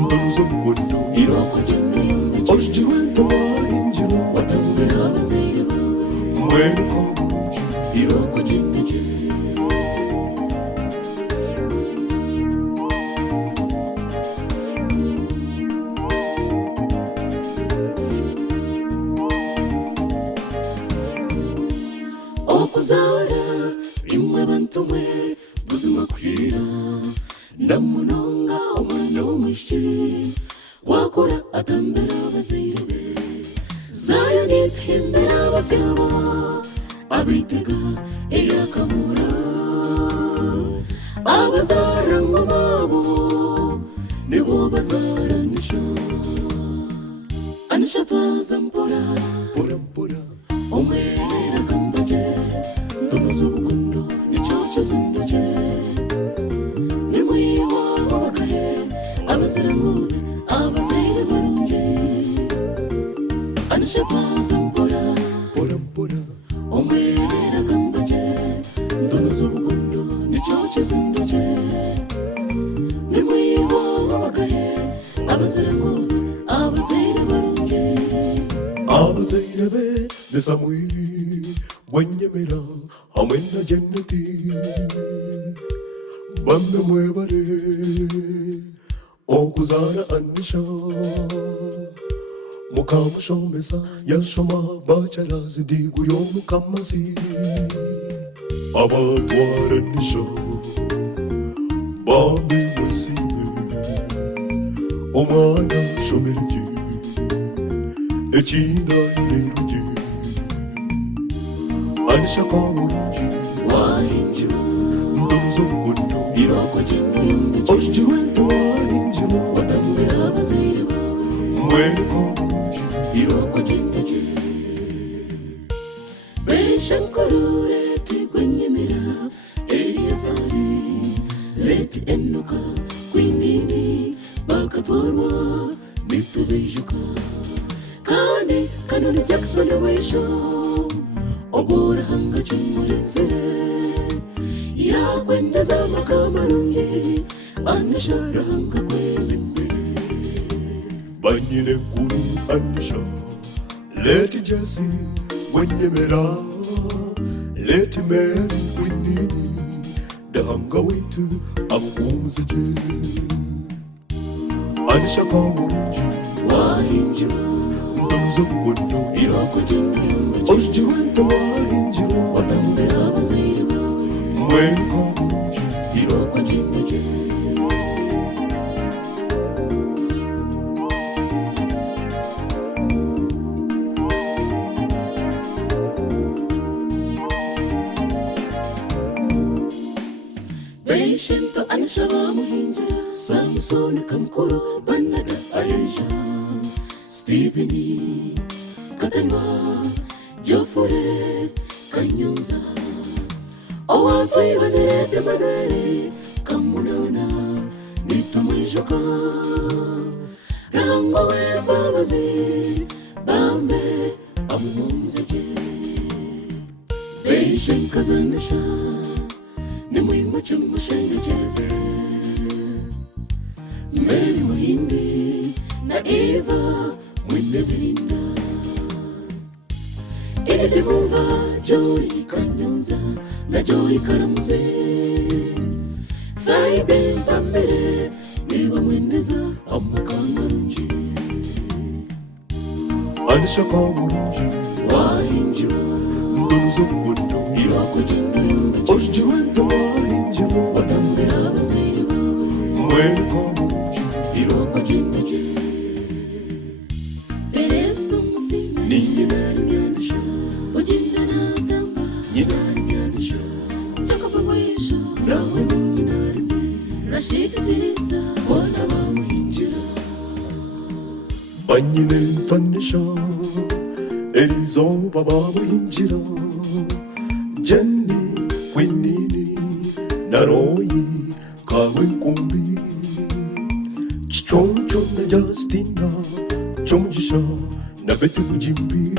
ndozo kubondo iroko ry'indumbe oshiwento wahingira watambira abazire bawe mwene kamurungi iroko ry'indege okuzawara rimwe bantu mwe buzima kwira ndamunonga omwana w'umushi wakora atambira abazire be zayo nithimbira abatyaba abitega eryakamura abazarangwa mabo nibo bazaranisha anisha twazampora pora pora omwerera kambaje ntonoza ubukundo nicyo kizindo cye nimwiwa wabagahe abazirangude abazire barungi anisha twazampora pora pora omwerera kambaje ntonoza ubukundo nicyo kizindo cye nimwiwa wabagahe abazirangude abazire barungi abazire be ne Samweli wenyemera hamwe na Jeneti bamwe mwebare okuzara anisha mukamushomesa yashoma bacharazi diguryo mukamasi abatwara anisha bamwe mwesibe omwana shomerye echina ireruye anisha kamurungi wahingira ndozo kubondo iroko ry'indumbe oshiwento wahingira watambira abazire bawe mwene kamurungi iroko ry'indege beshankuru leti gwenyemera eliyazari leti enuka kwinini bakatwarwa nitubijuka kandi kanoni Jackson wesho ogurahanga kimurinzire yakwendeza makamarungi anisharahanga kwebimbe banyine nkuru anisha leti jesi wenyemera leti meri winini dahanga wetu amukumuzije anisha kamurungi wahingira ndozo kubondo iroko ry'indumbe oshiwento wahingira watambira abazire bawe mwene kamurungi iroko ry'indege beshinto anisha bamuhingira samusoni kamukuru banada areja Steveni Katanwa Jofure Kanyunza Owatwibanirete Manueli Kamunona Nitumwijoka Rango webabazi Bambe Amumunzeje Beishen kazanisha Nimwimacha mushengechereze Mary Muhindi na Eva mwine birinda Ili bumva Joy Kanyonza na Joy Karamuze Faibe mbambere niba mweneza amakangarunji anisha kamurungi wahingira ndozo kubondo iroko ry'indumbe oshiwento wahingira watambira abazire bawe mwene kamurungi iroko ry'indege Perezida Musime ni nyina rimyanisha Ujinda na tamba nyina rimyanisha Chakapa mwisho nawe ni nyina rimye Rashid Dirisa wana bamuhingira banyine ntanisha erizo babamuhingira Jenny, Quinini, Naroi, Kawi Kumbi, Chong Chong na Justina, Chong Jisha, Nabetu Jimbi,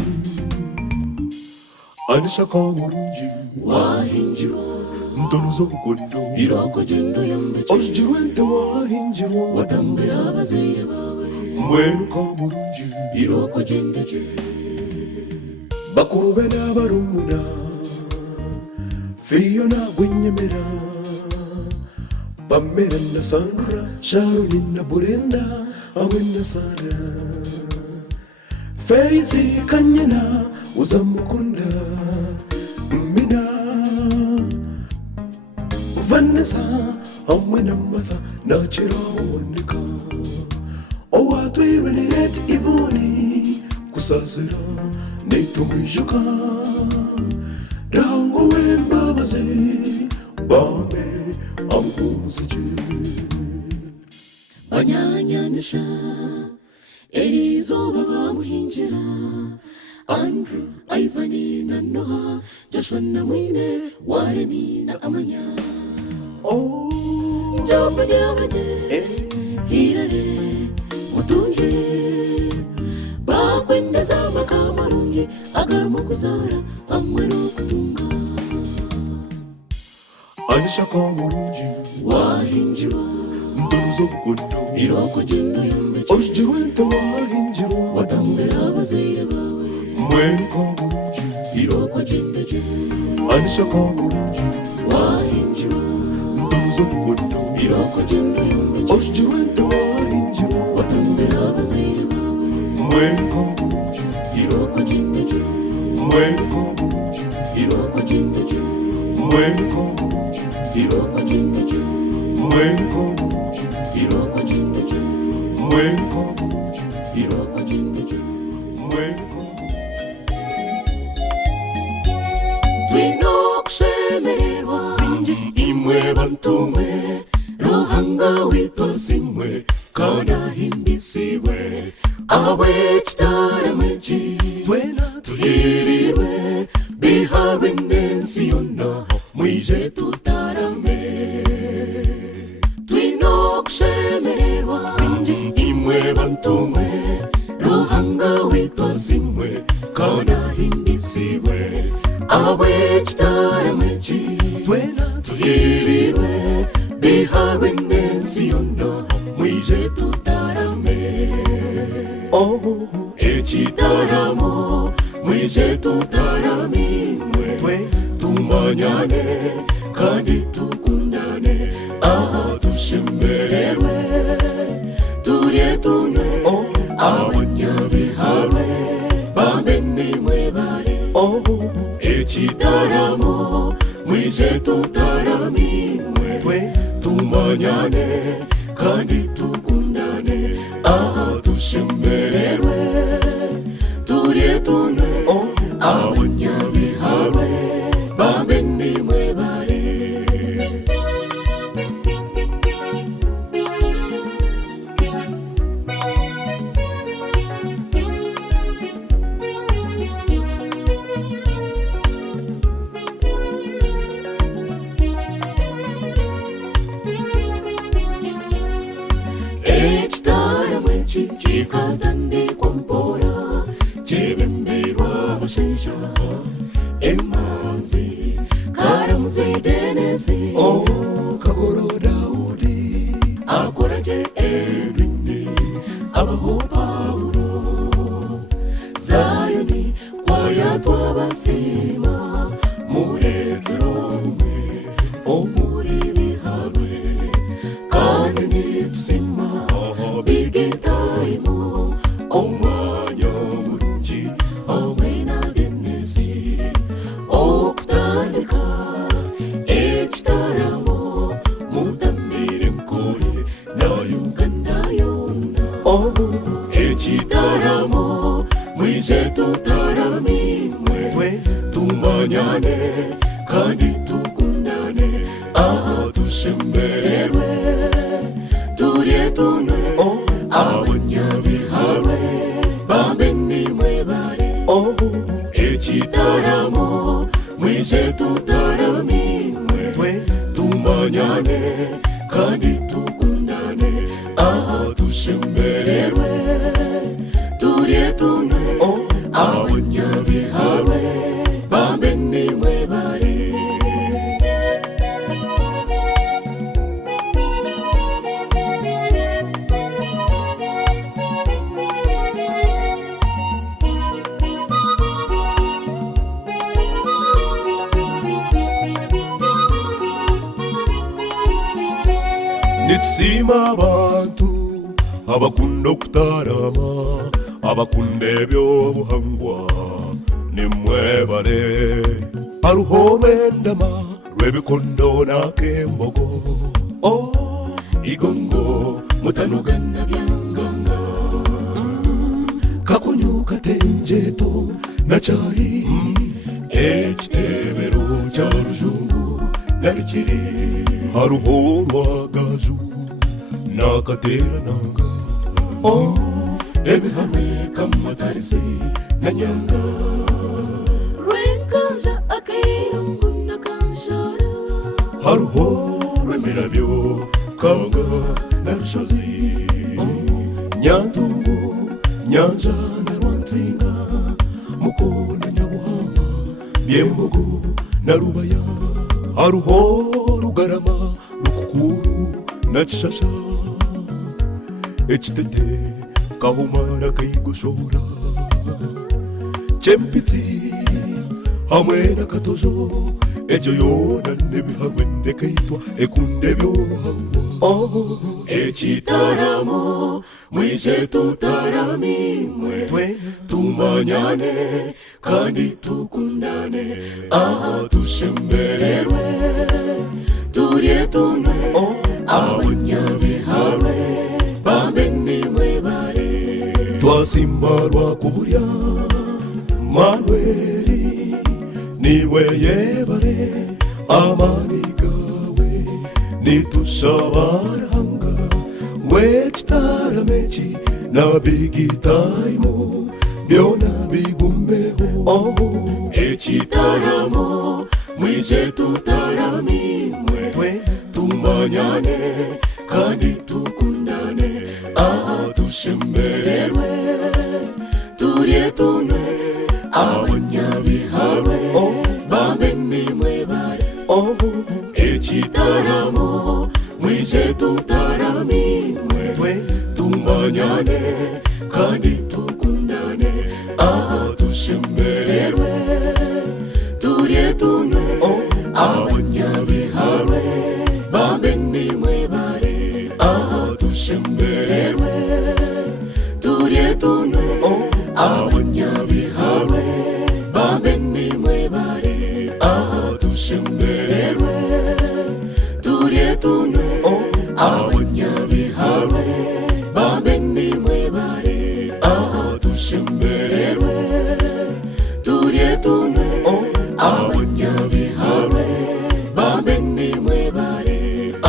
Anisha Kamuruji, Wahinjiro, Ndonuzo Gundo, Iroko Jendo Yambechi, Osjuente Wahinjiro, Watambira Bazaire Bawe, Mwenu Kamuruji, Iroko Jendeje, Bakurubena Barumuna, Fiona Winyamera, Bamiranda Sandra, Sharulina Burenda, Awina Sara, Faithy Kanyana, Uzamukunda, Mina, Vanessa, Amwena Mother, Natural Nika, O what we really let Ivoni, Kusazera, Nato Mijuka, Rango and Babazi, Bame, Ambuzaji. Banyanyanisha, Erizo Baba Muhinjira, Andrew, Ivani, Nanoha, Joshua Namine, Wareni, Amanya. Oh, Jopanyamaje, Hirare, Mutunji, Bakwenda Zama Kamarunji, Agarmokuzara, Amano Kutunga, Anisha Kamuruji, Wahinjiro, Ndonuzo Gundo, Iroko Jendo Yambechi, Osjuente Wahinjiro, Watambira Bazaire Bawe, Mwenu Kamuruji, Iroko Jendeje, Anisha Kamuruji, Wahinjiro, Ndonuzo Gundo, Iroko Jendo Yambechi, Osjuente Wahinjiro, Watambira Bazaire Bawe, Mwenu Kamuruji, Iroko Jendeje, Mwenu Kamuruji, Iroko Jendeje, Mwenu Kamuruji, Iroko Jendeje, Mwenu Kamuruji, Iroko Jendeje, Mwenu Kamuruji, Iroko Jendeje, Mwenu Kamuruji. Twinokushemererwa, Imwe bantumwe, Rohanga witosimwe, kana himbisiwe, Awe chitaramwechi, twena tuhirirwe, Bihari Nensiona, mwije tutarame. Twinokushemererwa, imwe bantumwe, Rohanga witosimwe, kana himbisiwe, Awe chitaramwechi, twena tuhirirwe, Bihari Nensiona, mwije tutarame. oh, Echitaramo, mwije tutaramimwe, twe tumanyane kandi tukundane, aho tushemererwe, turye tunywe, oh, abanyabiharwe bambe nimwe bare. oh, Echitaramo, mwije tutaramimwe, twe tumanyane kandi tukundane, aho tushemererwe, turye tunywe, oh, abanyabiharwe bambe nimwe bare. Echitaramo chikatandi kwampora, chibembirwa bashisha, emanzi karamuzi denesi, oh, Kaboro Daudi, akoraje ebindi abaho Paulo, Zayoni kwaya twabasima, muretse Rome, omuri biharwe, kandi nitusima, bigitaimo, omwanya mulungi, omwena denesi, okutandika echitaramo, mutambire nkole na Uganda yonna. oh, Echitaramo, mwije tutaramimwe, twe tumanyane kandi tukundane, aho tushemererwe, turye tunywe, oh, abanyabiharwe bambe nimwe bare. oh, Echitaramo, mwije tutaramimwe, tumanyane kandi tukundane aha dushembererwe turye tunwe abanyabiharwe bambe nimwe bari nitsima abantu abakunda okutarama abakunda ebyobuhangwa nimwebale haruho lwendama lwebikondo nakembogo igongo mutanugana byanganga kakunyuka tenjeto nachayi ekitebero kya rujungu narikiri haruho rwagazu nakaterananga ebiharwe kamatarisi nanyanga Rwenkanja akairungu nakanshara haruho rwemirabyo kanga narushozi nyantungu nyanja na rwansinga mukono nyabuhanga byembogo na rubaya haruho rugarama rukukuru na kishasha ekitete kahumara kayigoshora chempitsi hamwe na katojo ejo yona nebiharwe ndekaitwa ekunde byobuhangwa ekitaramo mwije tutaramimwe tumanyane kandi tukundane aha dushembererwe turye tunwe abanyabiharwe bambe nimwe bare twasimbarwa kuburya marweri niwe yebare amani gawe nitushabaranga wekitaramechi na bigitaimu byona bigumeho ekitaramo mwije tutaramimwe tumanyane kandi tukundane aha dushembererwe turye tunwe abanyabiharwe bambe nimwe bare ekitaramo mwije tutaramimwe tumanyane kandi tukundane aha dushembererwe turye tunwe abanyabiharwe bambe nimwe bare aha dushembererwe turye tunwe abanyabiharwe bambe nimwe bare aha dushembererwe turye tunwe abanyabiharwe bambe nimwe bare aha dushembererwe turye tunwe abanyabiharwe bambe nimwe bare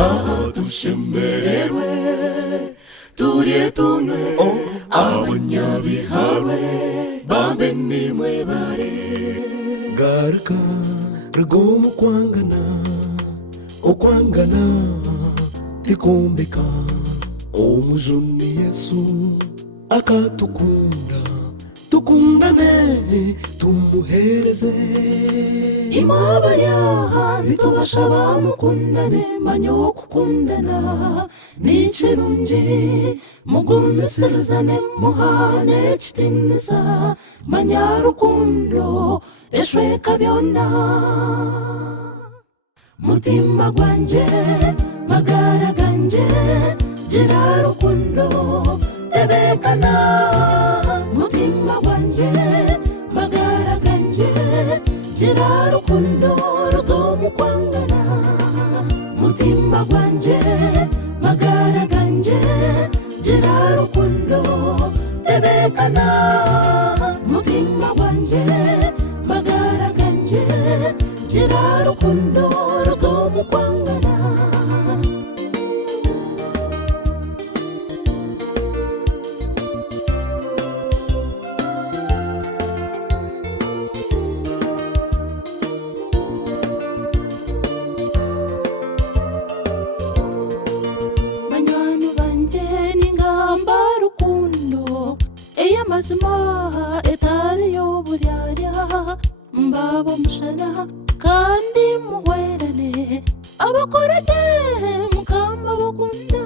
aha dushembererwe turye tunwe abanyabiharwe bambe nimwe bare garuka rugumu okwangana tikumbika omuzuni Yesu akatukunda tukundane tumuhereze imabaryaha nitubasha bamukundane manyo kukundana n'ikirungi mugumiserezane muhane kitinisa manyarukundo eshweka byona mutima gwanje magara ganje gira rukundo tebekana mutima gwanje magara ganje gira rukundo rugumukwangana mutima gwanje magara ganje gira rukundo tebekana mutima gwanje magara ganje gira rukundo rugumukwangana y'amazima etari y'uburyarya mbabo mushana kandi muhwerane abakorage mukamba bakunda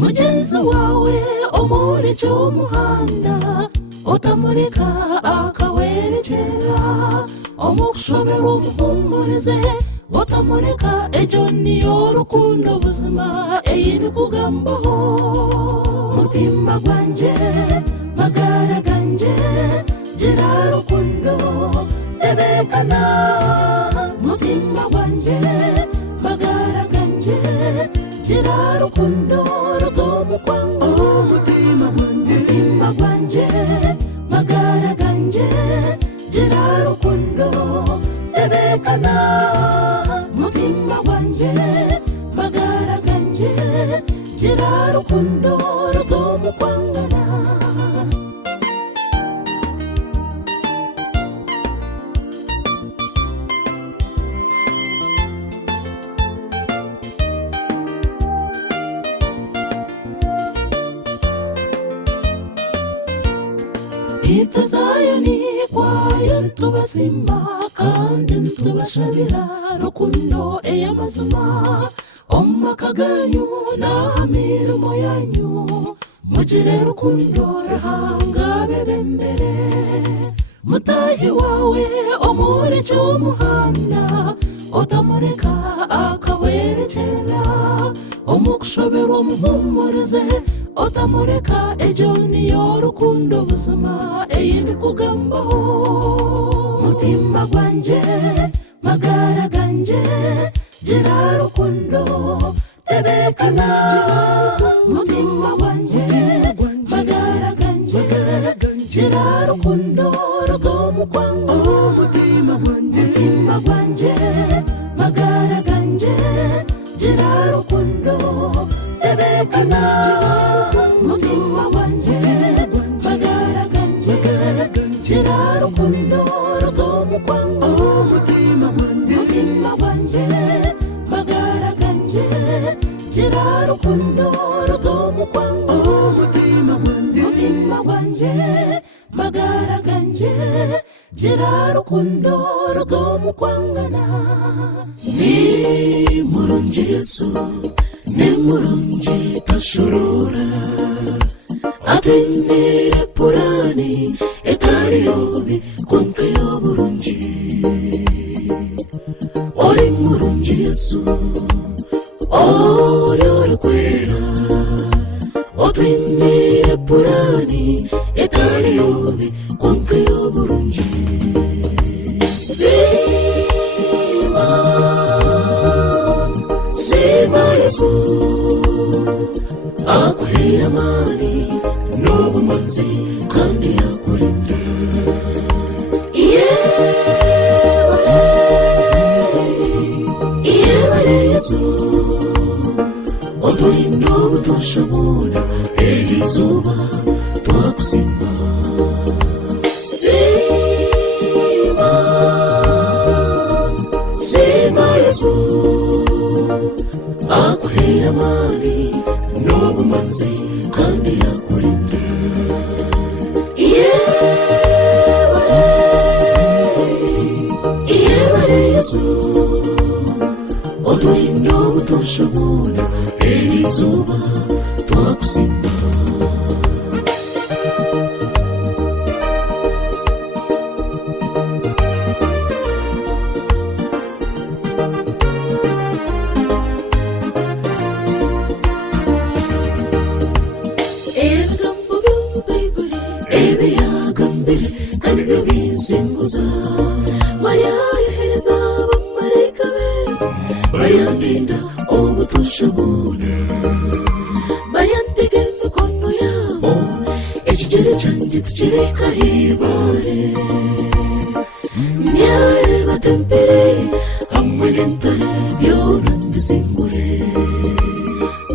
mugenzi wawe umureke w'umuhanda utamureka akawerekera umushobera umuhumurize utamureka ejo niyo rukundo buzima eyindi kugambaho mutima gwanje magara ganje gira rukundo tebekana mutima gwanje magara ganje gira rukundo rugomukwango mutima gwanje magara ganje gira rukundo tebekana mutima gwanje magara ganje gira rukundo rugomukwango Itazayoni kwayo nitubasima kandi nitubashabira rukundo ey'amazima omumaka ganyu n'amirimo yanyu mugire rukundo ruhanga bebembere mutahi wawe omureke w'umuhanda utamureka akawerekera umukushobera umuhumurize utamureka ejo niyo rukundo buzima eyindi kugambaho mutima gwanje magara ganje gira rukundo tebekana mutima gwanje magara ganje gira rukundo rugomukwango mutima gwanje magara ganje gira rukundo tebekana mutima gwanje magara ganje gira rukundo rugomukwango mutima gwanje magara ganje gira rukundo rugomukwango mutima gwanje magara ganje gira rukundo rugomukwangana ni murungi Yesu ni murungi tashorora atendere purani etari yobi konke yoburungi ori murungi Yesu ori kwera atendere purani etari yobi konke yoburungi Sema Yesu akuhira mani n'ubumanzi kandi yakurinda Yebare Yesu oturinda obutoshobora eri zuba twakusimba Sema Yesu akuhira mani n'ubumanzi kandi yakurinda Yebare Yesu oturinda obutoshobora eri zuba twakusimba Singuza bayahereza abamarayika be bayandinda obutoshobora bayantega emikono yabo ekigere cyanjye tukireka hibare myareba tempere hamwe n'entare byona mbisingure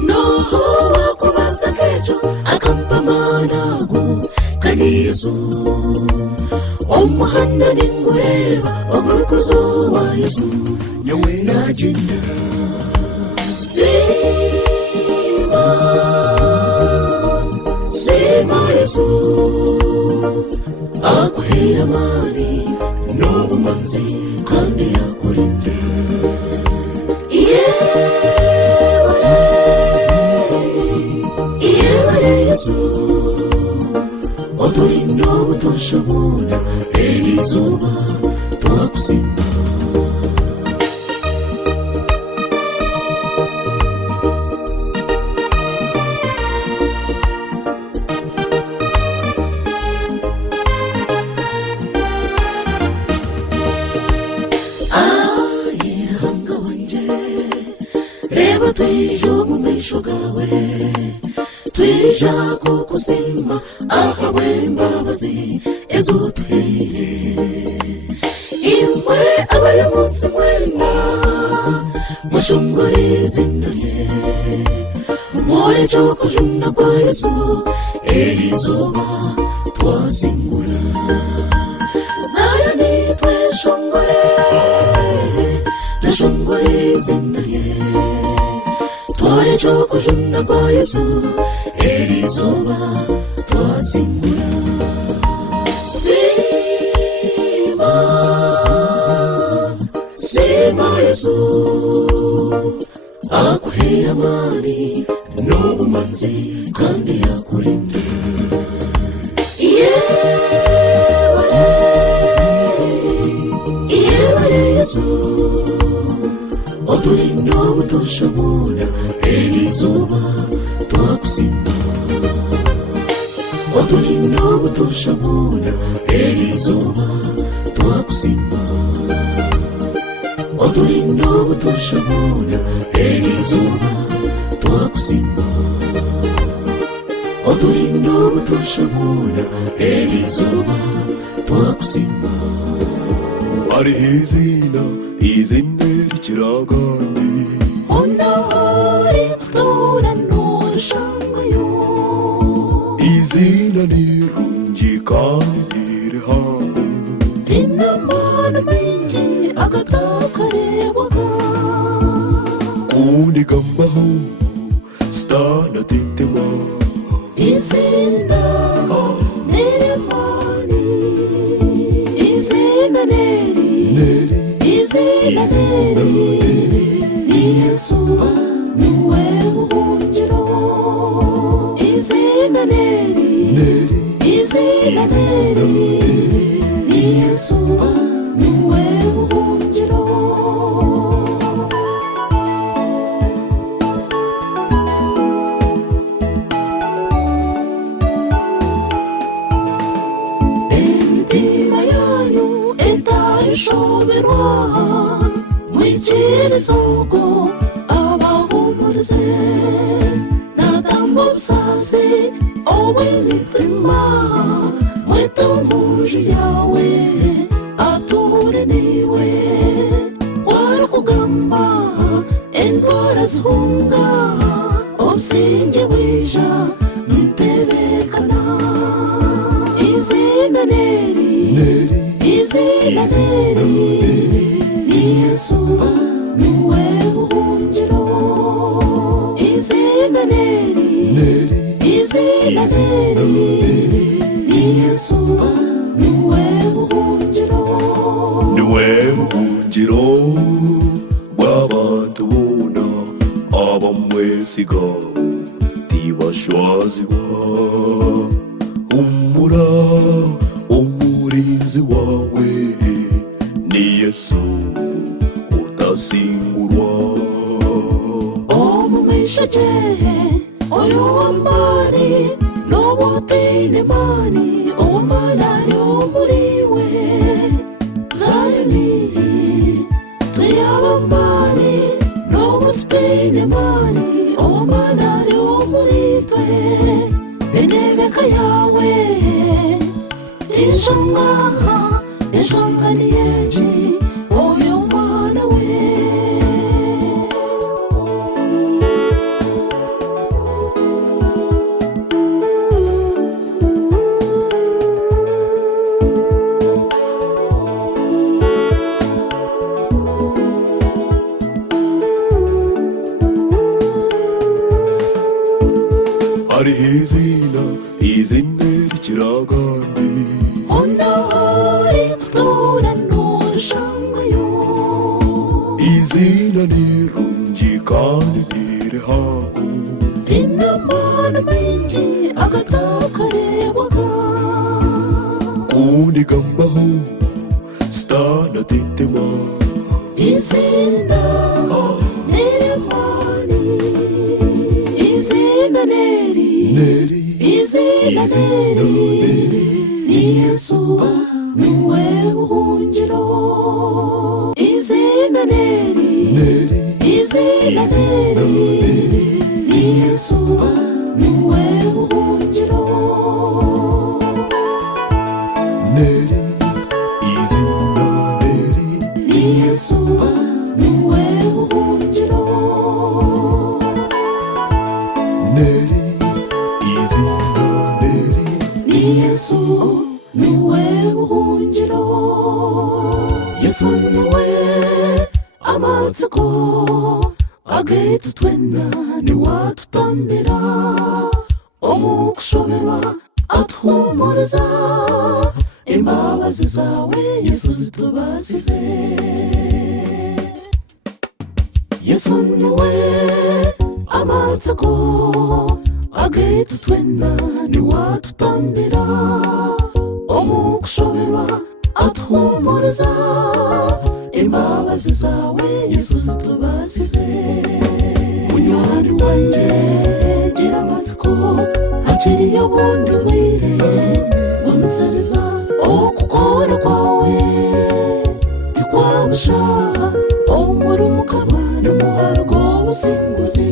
noho wakubaza kejo akampamanago kani Yesu umuhanda ningureba omurukuzo wa Yesu nyawe nagenda Sema Yesu aguhera amani n'ubumanzi kandi yakurinda. Iyebare Yesu uturinda ubutushobora iri zuba twakusimba. Reba twejo mu maisho gawe tweja kukusima ahawe imbabazi ezotuhere. Imwe abari munsi mwena mushongore izina rye more cyo kujuna kwa Yesu eri zuba twazingura. Zayoni tweshongore tweshongore izina rye twore cyo kujuna kwa Yesu eri zuba twazingura. Sima sima Yesu aguhera amani n'ubumanzi kandi yakurinda. Iyebare Yesu uturinda ubutushobora eri zuba twakusimba. Uturinda ubutushobora eri zuba twakusimba. Uturinda ubutushobora eri zuba twakusimba. Uturinda ubutushobora eri zuba twakusimba. Ari izina rikiragandi onahari kutora n'urushangayo. Izina nirungi kandi nirihamu rinamana mengi agatakareboga kundigambaho stana titema. Izina nerimani izina neri izina neri ni Yesu niwe buhungiro. Izina neri izina neri ni Yesu niwe buhungiro. Imitima yanyu itarishoberwa mwikirizogo abahumurize natamba busazi ow'imitima mwete umuja yawe ature niwe warakugamba indwara zihunga obusinge bwija ntebekana. Izina neri izina neri ni Yesu niwe buhungiro. Izina neri izina neri ni Yesu niwe buhungiro. Niwe buhungiro bw'abantu buna abamwesiga tibashwaziwa. Humura umurinzi wawe ni Yesu utasingurwa. Omumaisha jehe oyo wambari n'obutine mani owamana yomuriwe. Zayoni tuyabambari n'obutine mani owamana yomuritwe. Enebeka yawe tishongaha eshonganiyeji oyo mwana we. Ari izina rikiragandi ona Izina nirungi kandi nirihaho inamana menshi agatakareboga kunigambaho stana tetema izina nerimani izina neri izina neri ni Yesu niwe buhungiro izina neri izina neri ni Yesu niwe buhungiro neri izina neri ni Yesu niwe buhungiro neri izina neri ni Yesu niwe buhungiro Yesu niwe amatsiko agahita utwenda niwatutambira omukushoberwa atuhumuriza imbabazi zawe Yesu zitubasize Yesu niwe amatsiko agahita utwenda niwatutambira omukushoberwa atuhumuriza imbabazi zawe Yesu zitubasize munywani wanjye gira amatsiko hakiriyo bundi wire umusareza okukora kwawe tikwabusha omuri mukama n'umuhargo w'ubusinguzi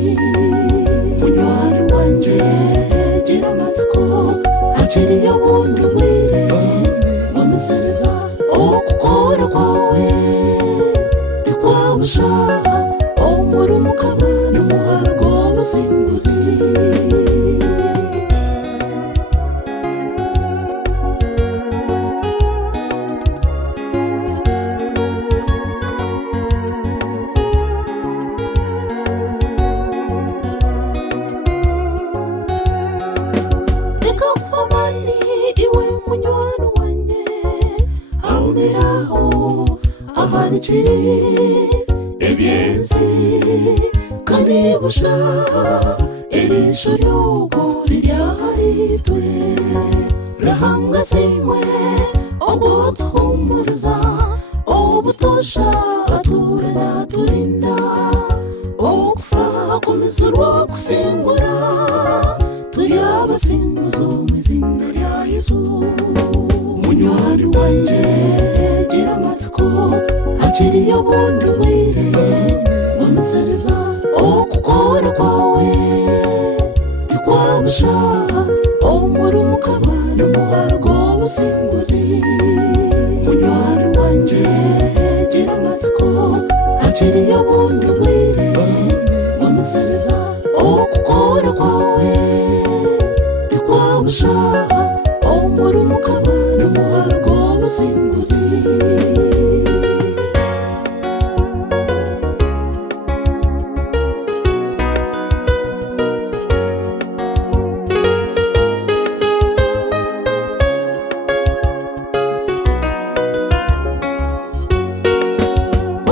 munywani wanjye gira amatsiko hakiriyo bundi wire umusareza okukora kwawe tikwabusha omuri mukama n'umuhargo w'ubusinguzi ahanikiri ebyensi kanibusha erisho ry'ugo riryaharitwe rahanga simwe obwo tuhumuriza obutosha aturana turinda okufa kumisirwa kusingura turi abasinguzo mu izina rya Yesu munywani wanjye gira amatsiko hakiriyo bundi wire umusareza okukora kwawe tikwabusha omuri mukama n'umuhargo w'ubusinguzi munywani wanjye gira amatsiko hakiriyo bundi wire umusareza okukora kwawe tikwabusha omuri mukama n'umuhargo w'ubusinguzi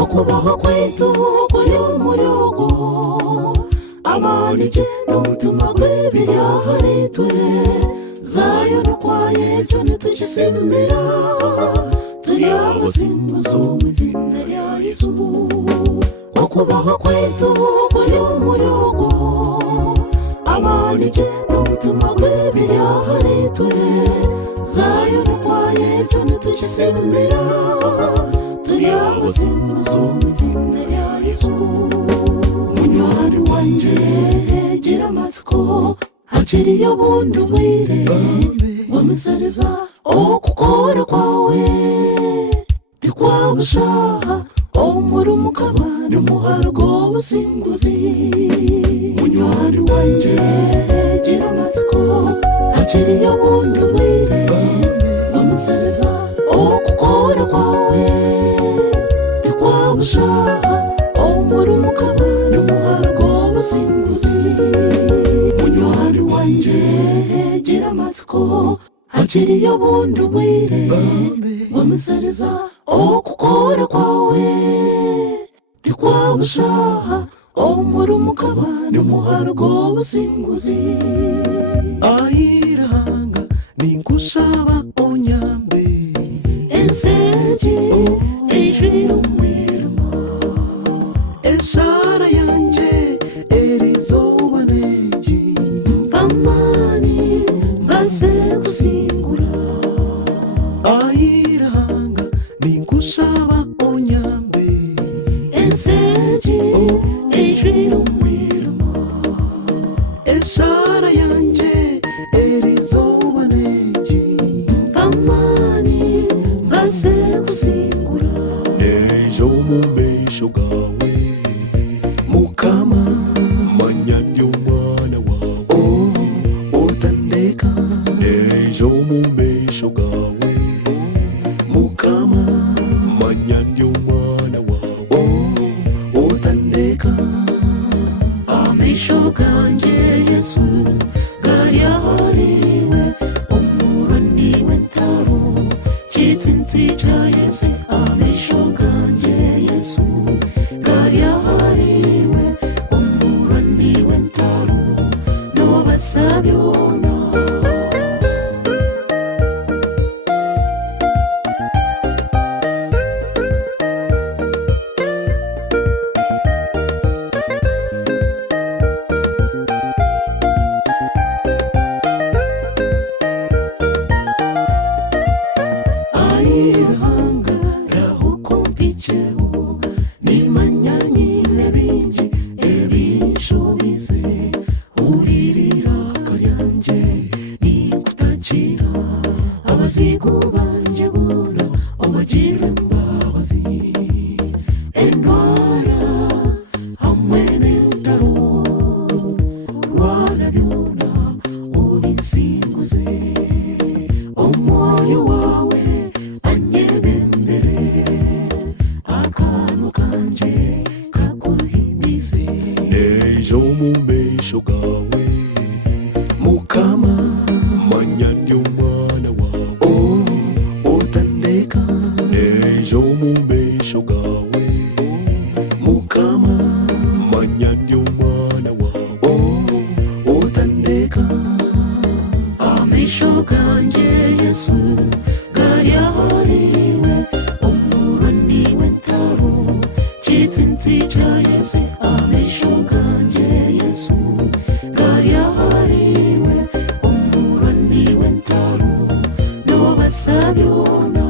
okubaho kwetu kuri umuyogo amanike n'umutima gwe biryaharitwe zayo nukwaye cyo nitugisimira turi abasinguzo mu izina rya Yesu okubaho kwetu kuri umuyogo amanike n'umutima gwe biryaharitwe zayo nukwaye cyo nitugisimira turi abasinguzo mu izina rya Yesu munywani wanjye gira amatsiko hakiriyo bundi wire umusareza okukora kwawe tikwabusha omuri mukama n'umuhargo w'ubusinguzi munywani wanjye gira amatsiko hakiriyo bundi wire umusareza okukora kwawe tikwabusha omuri mukama n'umuhargo w'ubusinguzi munywani wanjye gira amatsiko hakiriyo bundi wire umusareza okukora kwawe gwabushaha omurumukama nimuharo gwobusinguzi Airahanga ninkusaba onyambe enseji ejwira umwirima eshara yanje erizoba neji mpamani mbase kusingura Airahanga ninkusaba onyambe enseji ejwira umwirima eshara yanje erizoba neji mpamani mbase kusingura nejo mumeisho gawe mukama manyandi omwana wawe otandeka nejo mumeisho gawe mukama manyandi omwana wawe otandeka amisho ganje yesu garyahariwe omuroniwe ntaro kitsinzi ca yese amisho ganje yesu garyahariwe omuroniwe ntaro nobasabyona Airahanga rahukumpicheho nimanyanyine bingi ebishobize uririra karyanje nikutakira abazigu banje bura omagire mbabazi endwara hamwe n'entaro rwana byona ubinsinguze omwoyo wawe anyebembere akantu kanje kakuhimbize nejo mumeisho gawe mukama manyandi omwana wawe otandeka nejo mumeisho gawe mukama manyandi omwana wawe otandeka amisho ganje yesu garyahariwe omuroniwe ntaro kitsinzi ca yese amisho ganje yesu garyahariwe omuroniwe ntaro nobasabyona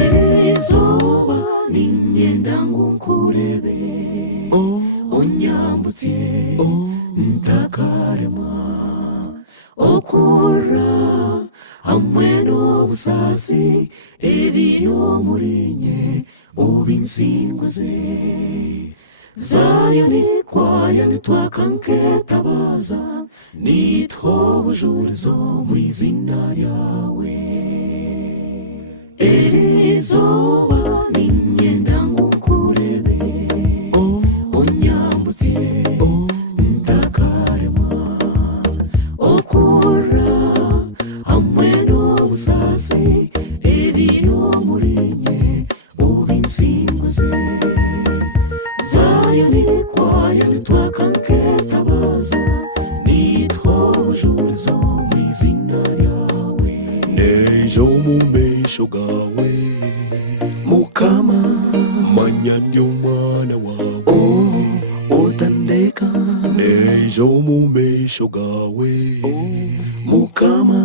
erizoba ninyenda ngunkurebe onyambutse ntakarema okura hamwe n'obusasi ebiri omurinye obinsinguze zayo nikwaya nitwakanketabaza nitwo obujurizo mu izina ryawe erizoba ninyenda ngunkurebe onyambutse ntakarema okura hamwe n'obusasi ebiri omurinye obinsinguze zayo nikwaya nitwakanketabaza nitwo obujurizo mu izina ryawe nejo mumeisho gawe mukama manyandi omwana wawe otandeka nejo mumeisho gawe mukama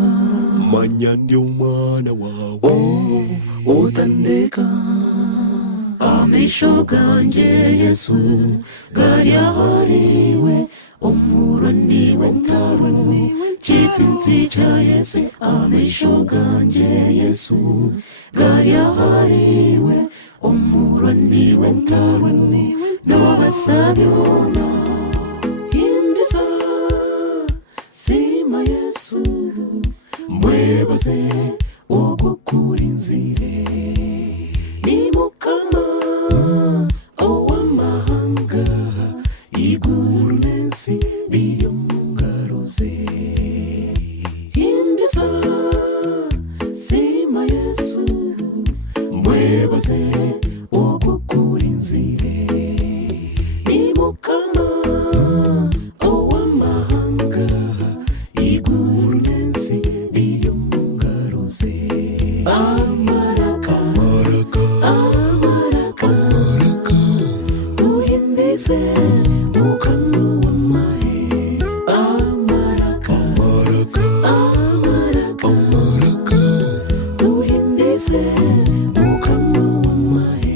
manyandi omwana wawe otandeka amisho ganje yesu garyahariwe omuroniwe ntaro kitsinzi ca yese amisho ganje yesu garyahariwe omuroniwe ntaro nobasabyona himbiza sima yesu mwebaze ogukurinzire nimu iguru n'isi biri mu ngaro ze. Himbiza sima Yesu mwebaze ogukura inzire. ni Mukama ow'amahanga, iguru n'isi biri mu ngaro ze. amaraka Amaraka, amaraka tuhimbize Mukama w'amahe. amaraka Amaraka, amaraka amaraka, tuhimbize Mukama w'amahe.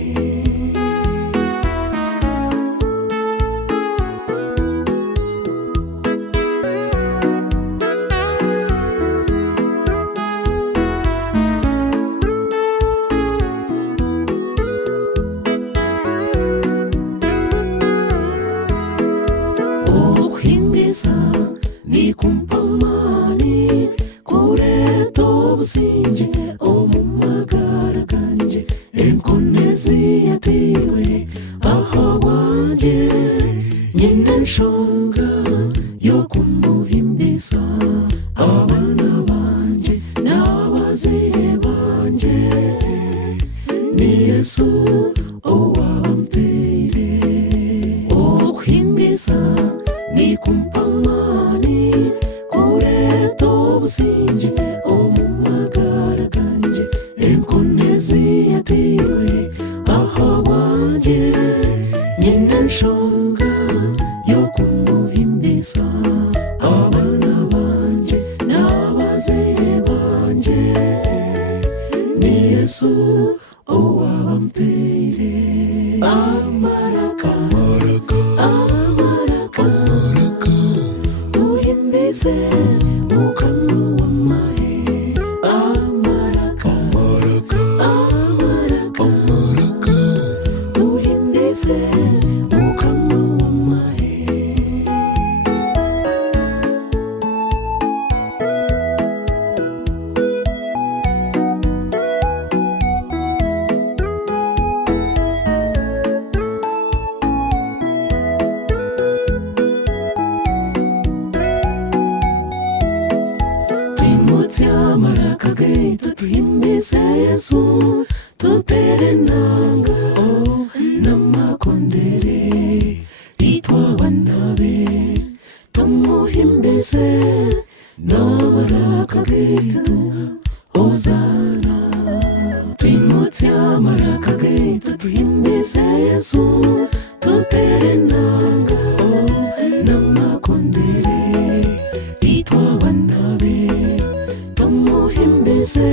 okuhimbiza ni kumpamani kureta obusinge omu magara ganje. Enkonezi yatewe aha bwanjye, nyine nshonga yo kumuhimbiza abana banje n'abazire banje. ni Yesu owabampeire. okuhimbiza ni kumpamani kureta obusinge omu magara ganje. Enkonezi yatewe aha bwanjye, nyine nshonga yo kumuhimbiza abana banje n'abazire banje. ni Yesu owabampeire. amaraka Amaraka, amaraka amaraka, tuhimbize Mukama w'amahe. amaraka Amaraka, amaraka amaraka, tuhimbize Mukama w'amahe. twimutse amaraka gaitu tuhimbize Yesu, tutere nanga n'amakondere itwa banabe, tumuhimbize n'amaraka gaitu hozana. twimutse amaraka gaitu tuhimbize Yesu, tutere nanga n'amakondere itwa banabe, tumuhimbize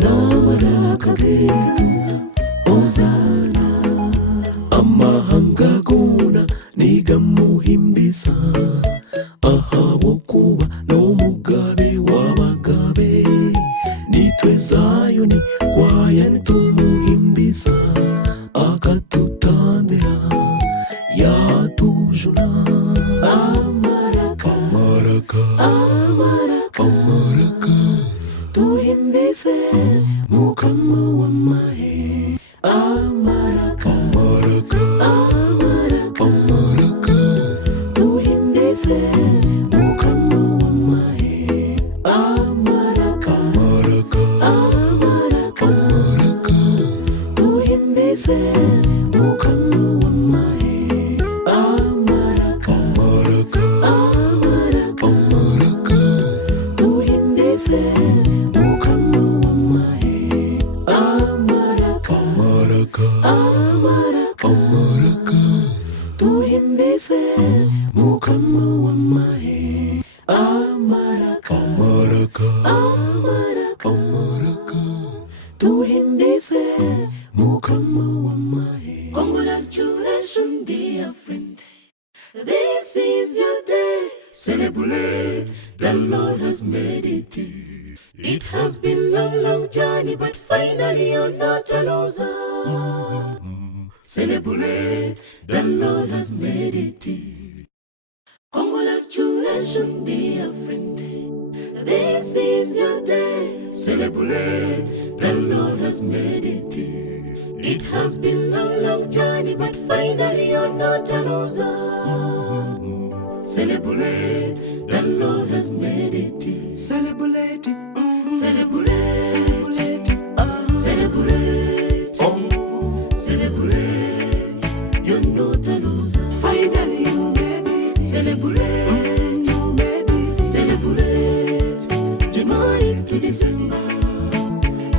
n'amaraka gaitu hozana. Amahanga gona nigamuhimbiza ahabokuba n'omugabe w'abagabe. nitwe Zayoni kwaya nitumuhimbiza akatutambira yatujuna. amaraka Amaraka, amaraka amaraka, tuhimbize Mukama w'amahe. amaraka Amaraka, amaraka amaraka, tuhimbize Mukama w'amahe. amaraka Amaraka, amaraka amaraka, tuhimbize Mukama w'amahe. amaraka Amaraka, amaraka amaraka, tuhimbize Mukama w'amahe. amaraka Amaraka, amaraka amaraka, tuhimbize Mukama w'amahe. amaraka Amaraka, amaraka amaraka, tuhimbize Mukama w'amahe. Congratulations, dear friend. This is your day. Celebrate. The Lord has made it. It has been a long journey, but finally you're not a loser. Celebrate. The Lord has made it. Congratulations, dear friend. This is your day. Celebrate. The Lord has made it. It has been a long journey, but finally you're not a loser. Celebrate, the Lord has made it. Celebrate it. Celebrate, Celebrate it. celebrate, Oh, celebrate. You're not a loser. finally you made it. Celebrate, You made it. celebrate. January to December,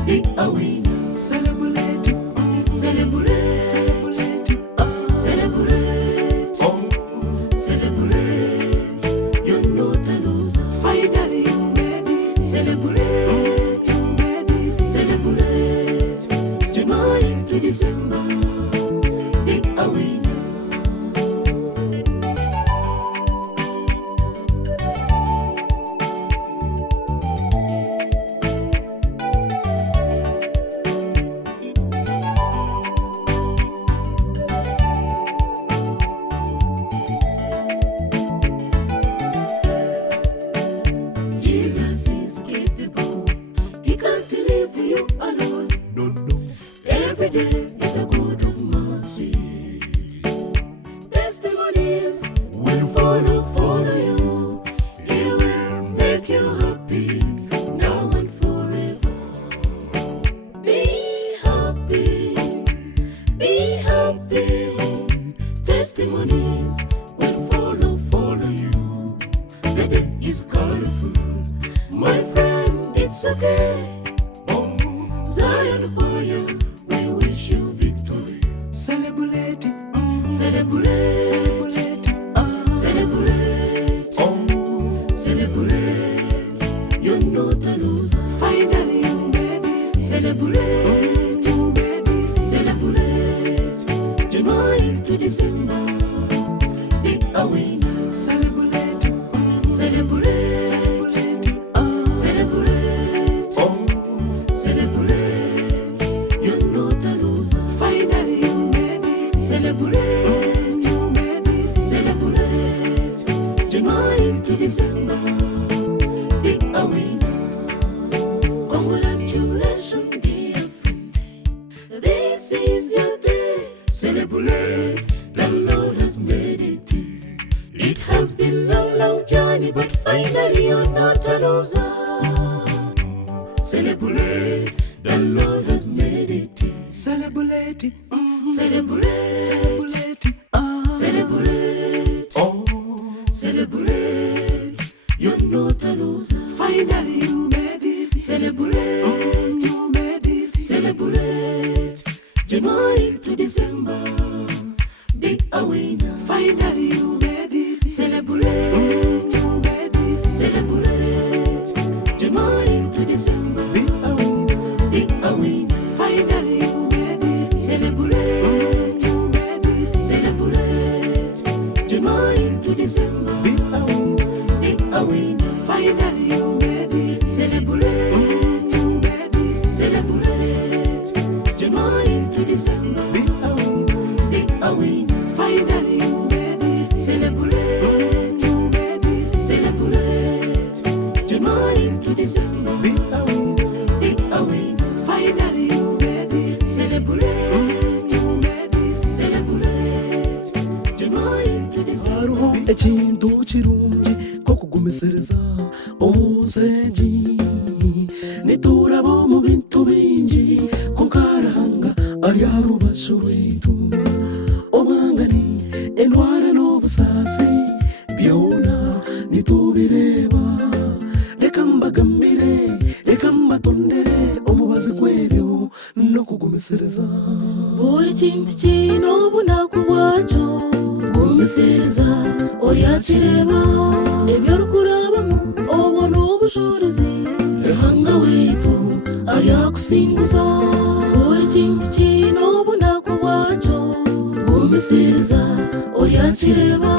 be a winner. Celebrate it. Celebrate, Celebrate it. celebrate, Oh, celebrate. You're not a loser. finally you made it. Celebrate, You made it. celebrate. January to December, be a winner. Jesus is capable. He can't leave you alone. No, no. Every day is a God of mercy. Testimonies will follow you. He will make you happy now and forever. Be happy, be happy. Testimonies will follow you. The day is colorful, my friend. It's okay. Oh, Zion Choir, we wish you victory. celebrate it. Celebrate, Celebrate it. celebrate, Oh, celebrate. You're not a loser. finally you made it. Celebrate, You made it. celebrate. January to December, be a winner. Celebrate it. Celebrate, Celebrate it. celebrate, Oh, celebrate. You're not a loser. finally you made it. Celebrate, You made it. celebrate. January to December, be a winner. Congratulations, dear friend. This is your day. Celebrate, the Lord has made it. It has been a long journey, but finally you're not a loser. Celebrate, the Lord has made it. Celebrate it. Celebrate, Celebrate it. celebrate, Oh, celebrate. You're not a loser. finally you made it. Celebrate, You made it. celebrate. January to December, be a winner. Finally you made it. Celebrate, You made it. celebrate. January to December, Be a winner. be a winner. Finally you made it. Celebrate, You made it. celebrate. January to December, Be a winner. be a winner. Finally you made it. Celebrate, You made it. celebrate. January to December, Be a winner. be a winner. Finally you made it. Celebrate, You made it. celebrate. January to December, Be a winner. be a winner. Finally you made it. Celebrate, You made it. celebrate. January to December. hariho ekintu kirungi ko kugumisereza omuzeegi nituraba mu bintu bingi konkarahanga ari arubasho rwitu obwangani endwara n'obusaasi byona nitubireba reka mbagambire reka mbatondere omubazi gw'ebyo no kugumisereza buri kintu kino obunaku bwakyo gumisiriza oryakireba ebyo rukurabamu obona obushobozi ruhanga witu aryakusinguza buri kintu kino obunaku bwakyo gumisiriza oryakireba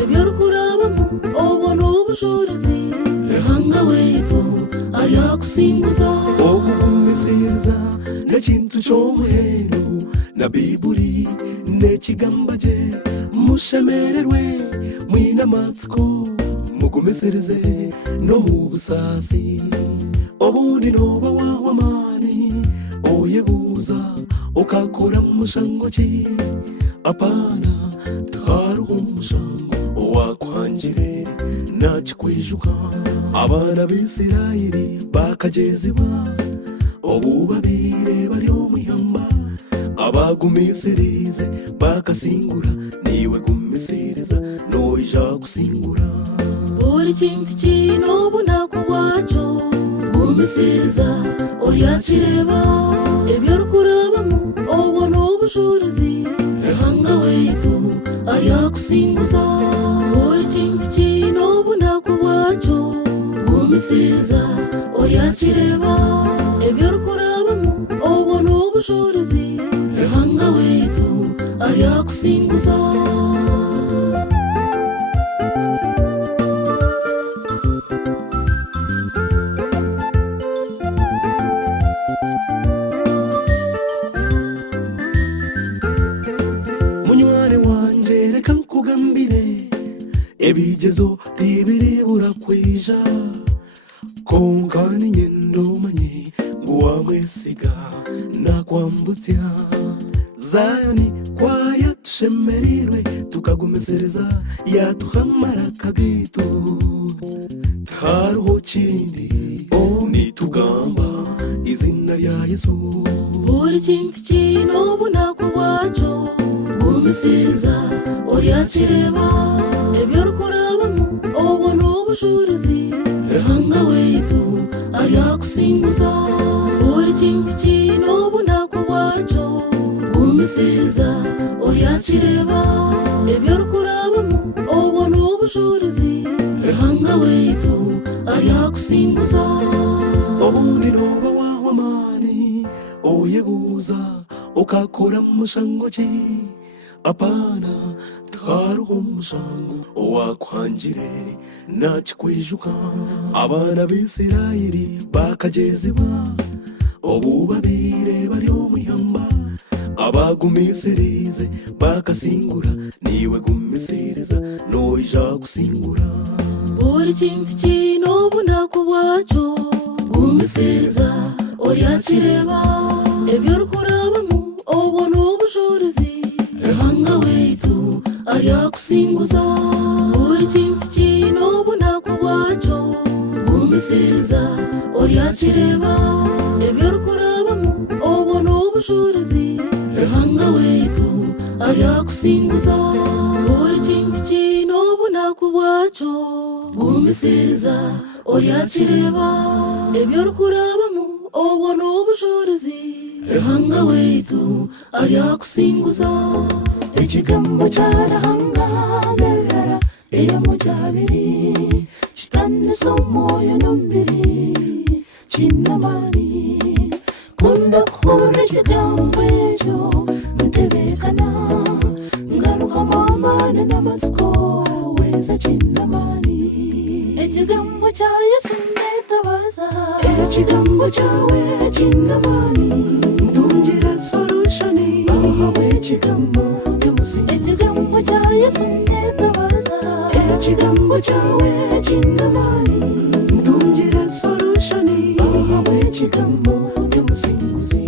ebyo rukurabamu obona obushobozi ruhanga witu aryakusinguza okugumisiriza n'ekintu ky'omuhendo na bibuli n'ekigamba gye mushemererwe mwine amatsiko mugumisirize no mu busaasi obundi n'oba wawa amaani oyebuuza ukakora musango ki apana taruho musango wakwangire nakikwijuka abana b'Isirayeli bakajeziba obu babire bari omuyamba abagumisirize bakasingura niwe gumisiriza noija kusingura buri kintu kino bunaku bwacyo gumisiriza oryakireba ebyo rukurabamo obona obushobozi ehanga weitu aryakusinguza buri kintu kino bunaku bwacyo gumisiriza oryakireba ebyo rukurabamo obona obushobozi ehanga weitu aryakusinguza munywane wanje reka nkugambire ebigezo tibiribura kwija konkani nyendo manyi nguwamwesiga nakwambutya Zayoni kwaya tushemerirwe tukagumisiriza yatuhamara kagitu taruho kindi nitugamba izina rya Yesu buri kintu kino bunaku bwacyo gumisiriza oryakireba ebyo rukurabamo obona obushobozi ehanga weitu aryakusinguza buri kintu kino bunaku bwacyo gumisiriza oryakireba ebyo rukurabamo obona obushobozi ehanga weitu aryakusinguza obundi noba wahwamani oyeguza ukakora musango ki apana taruho musango wakwangire nakikwijuka abana b'Isirayeli bakajeziba obu babire bari omuyamba abagumisirize bakasingura niwe gumisiriza noija kusingura buri kintu kino bunaku bwacyo gumisiriza oryakireba ebyo rukurabamo obona obushobozi ehanga weitu aryakusinguza buri kintu kino bunaku bwacyo gumisiriza oryakireba ebyo rukurabamo obona obushobozi ehanga weitu aryakusinguza buri kintu kino bunaku bwacyo gumisiriza oryakireba ebyo rukurabamo obona obushobozi ehanga weitu aryakusinguza ekigambo kyarahanga nerara eyamujabiri kitandisa omwoyo n'omubiri kinamani kunda kukora ekigambo ekyo ntebekana ngarukamo amaani n'amatsiko weza kinamani ekigambo kya Yesu netabaza ekigambo kyawe kinamani ntungira solushoni ahawe ekigambo nyamusinga ekigambo kya Yesu netabaza ekigambo kyawe kinamani ntungira solushoni ahawe ekigambo nyamusinguzi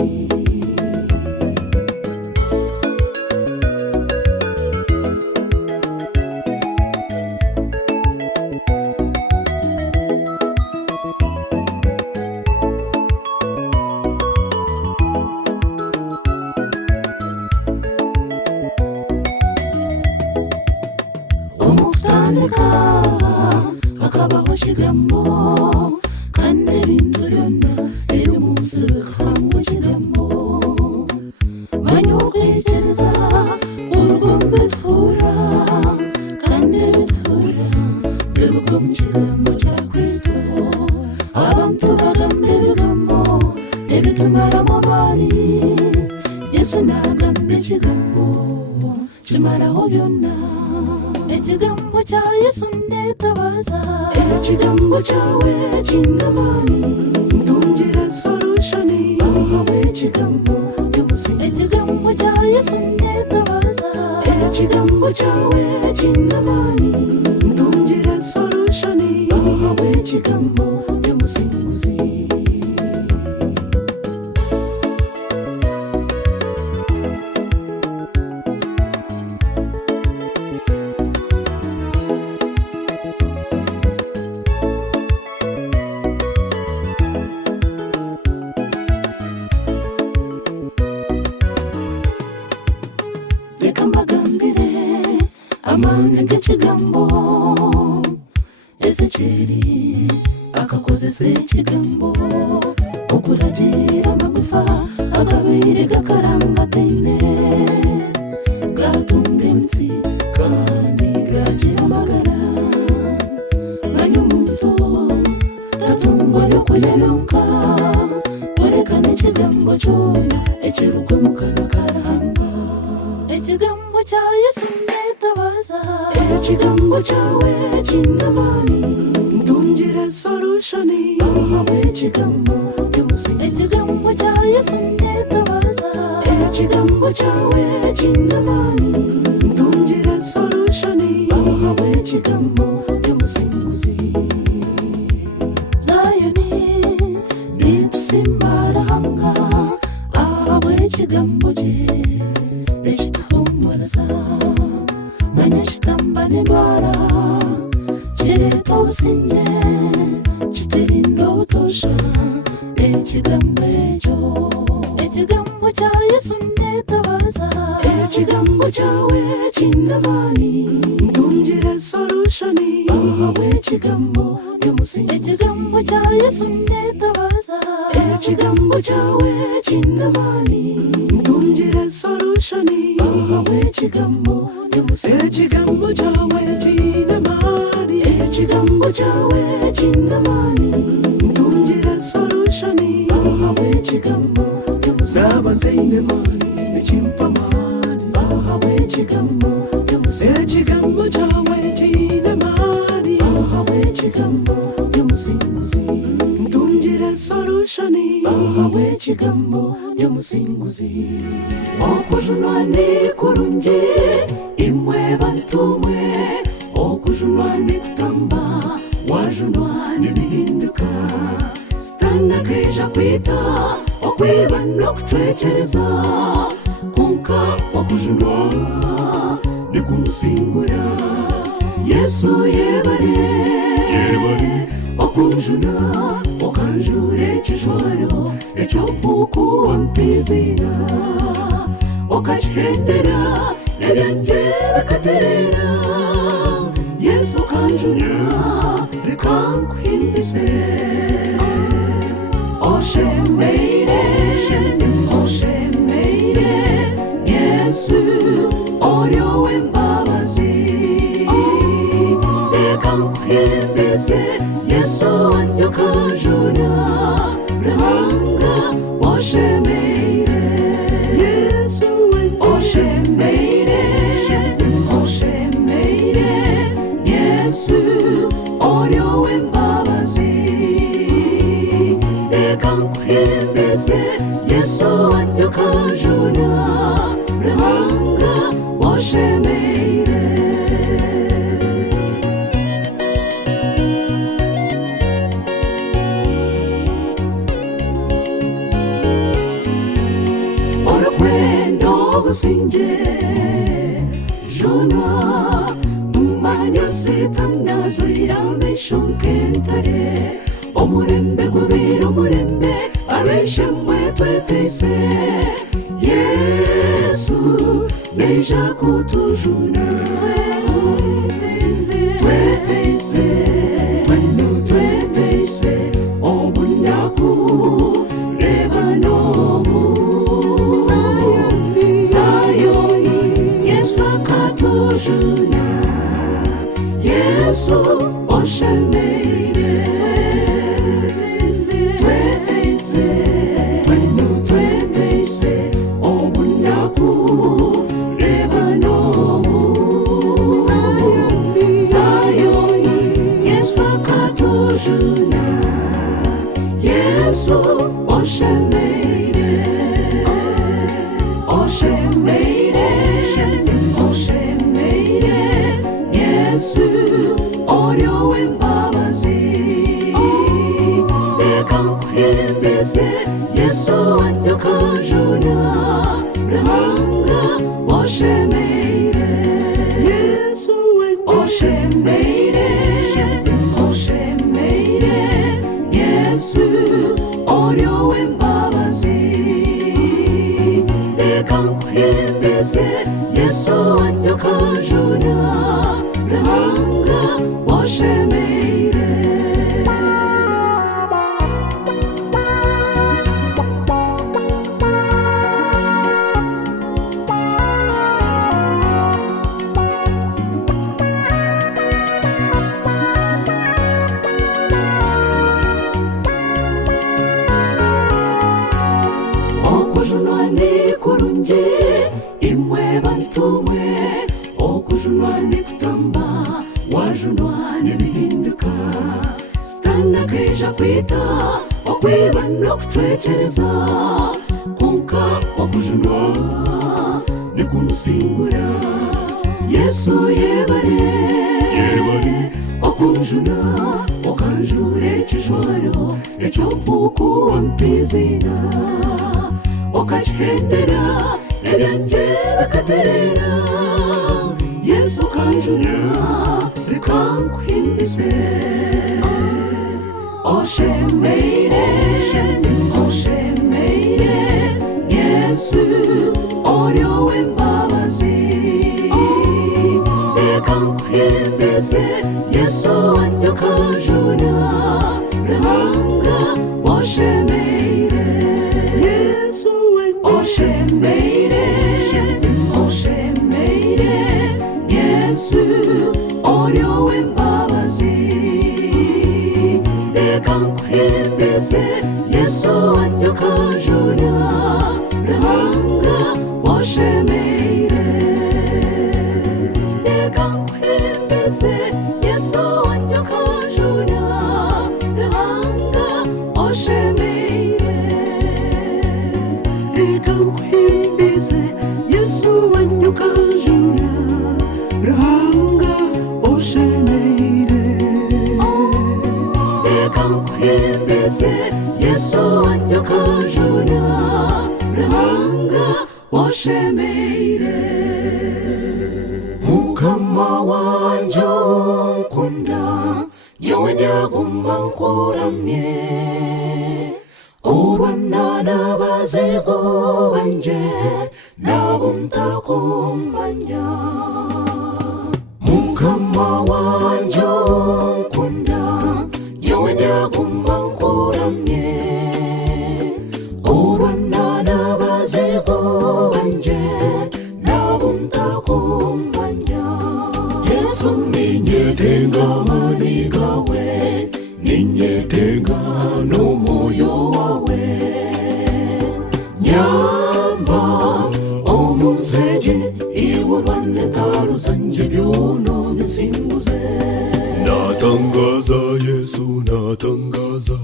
hakabaho kigambo kandi ebintu byonna ebiri mu nsi bikabanga kigambo manya okwekyeriza urugo mbitura kandi ebitura biruga mu kigambo kya Kristo abantu bagamba ebigambo ebitumaramu amaani Yesu n'agamba ekigambo kimaraho byonna ekigambo kya Yesu netabaza ekigambo kyawe kinamani ntungira solushoni ahawe ekigambo nyamusinga ekigambo kya Yesu netabaza ekigambo kyawe kinamani ntungira solushoni ahawe ekigambo nyamusinguzi manega kigambo Ezekeri akakozesa ekigambo okulagira amagufa agabeire gakarangateine gatunga ensi kandi gagira amagara manya omuntu tatungwa byokulya byonka werekana ekigambo kyona ekiruga mu kanwa karahanga ekigambo kya Yesu netabaza ekigambo kyawe kinamaani ntungira solutioni ekigambo ky'omusinguzi ekigambo kya Yesu netabaza ekigambo kyawe kinamaani ntungira solutioni ekigambo ky'omusinguzi Zayoni nitusimbarahanga ekigambo kye ekituhumuriza manya kitamba n'endwara kireeta obusinge kiterinda obutosha ekigambo ekyo ekigambo kya Yesu netabaza ekigambo kyawe kinamaani ntungira solutioni ekigambo ky'omusinguzi ekigambo kya Yesu netabaza ekigambo kyawe kinamaani ntungira solutioni ekigambo ky'omusinguzi ekigambo kyawe kinamaani ekigambo kyawe kinamaani ntungira solutioni ekigambo ky'omusinguzi abazaine maani nekimpa maani ekigambo ky'omusinguzi ekigambo kyawe kinamaani ekigambo ky'omusinguzi ntungira solutioni ekigambo ky'omusinguzi okujunwa ni kurungi imwe bantumwe okujunwa ni kutamba wajunwa nibihinduka sitana keja kwita okwiba n'okucwecereza kunka okujunwa ni kumusingura Yesu yebare okunjuna okanjura ekijwaro ekyokuku wampizina okakihendera ebyanje bikaterera Yesu kanjuna rikankuhimbise oshemeire Yesu oryowe mbabazi rekankuhimbise Yesu wanje kanjuna rihanga oshemeire Yesu oshemeire Yesu oryowe mbabazi rekankuhimbise Yesu wanje kanjuna rihanga oshemeire obusinge junwa manya sitanazo iramisho nkentare omurembe gubira omurembe abeshemwe twetese Yesu neja kutujuna twetese obunaku reba nobu Yesu oshemeire twetese obunaku reba nobu Zayoni Yesu akatujuna Yesu oshemeire Yesu oryowe mbabazi rekankuhimbise Yesu wanje kanjuna rihanga oshemeire Yesu oshemeire Yesu oryowe mbabazi rekankuhimbise Yesu wanje kanjuna ruhanga washemeire. Okujunwa ni kurungi imwe bantumwe, okujunwa ni kutamba wajunwa nibihinduka. Sitana keja kwita okwiba no kutwekereza, konka okujunwa ni kumusingura. Yesu yebare okujuna okanjura ekijwaro ekyokuku wampizina, okakihendera ebyanje bikaterera. Yesu kanjura rikankuhimbise. Oshemeire, oshemeire, Yesu oryowe mbabazi. Rekankuhimbise, Yesu wanje kanjura ruhanga oshemeire. Yesu oshemeire, oshemeire, Yesu oryowe mbabazi. Rekankuhimbise, Yesu wanje kanjura ruhanga oshemeire. Rekankuhimbise, Yesu wanje kanjura ruhanga oshemeire. Rekankuhimbise, Yesu wanje kanjura ruhanga oshemeire. Rekankuhimbise, Yesu wanje kanjura ruhanga oshemeire. Mukama wanje unkunda, nyowe ndaguma nkuramye. Urwana n'abazigo banje nabo ntakumanya. Mukama wanje unkunda, nyowe ndaguma nkuramye. Urwana n'abazigo banje nabo ntakumanya. Yesu ninyetenga amani gawe, ninyetenga n'umwoyo wawe. Nyamba omusege iwubane taro zanje byono bisimbuze. Natangaza Yesu natangaza,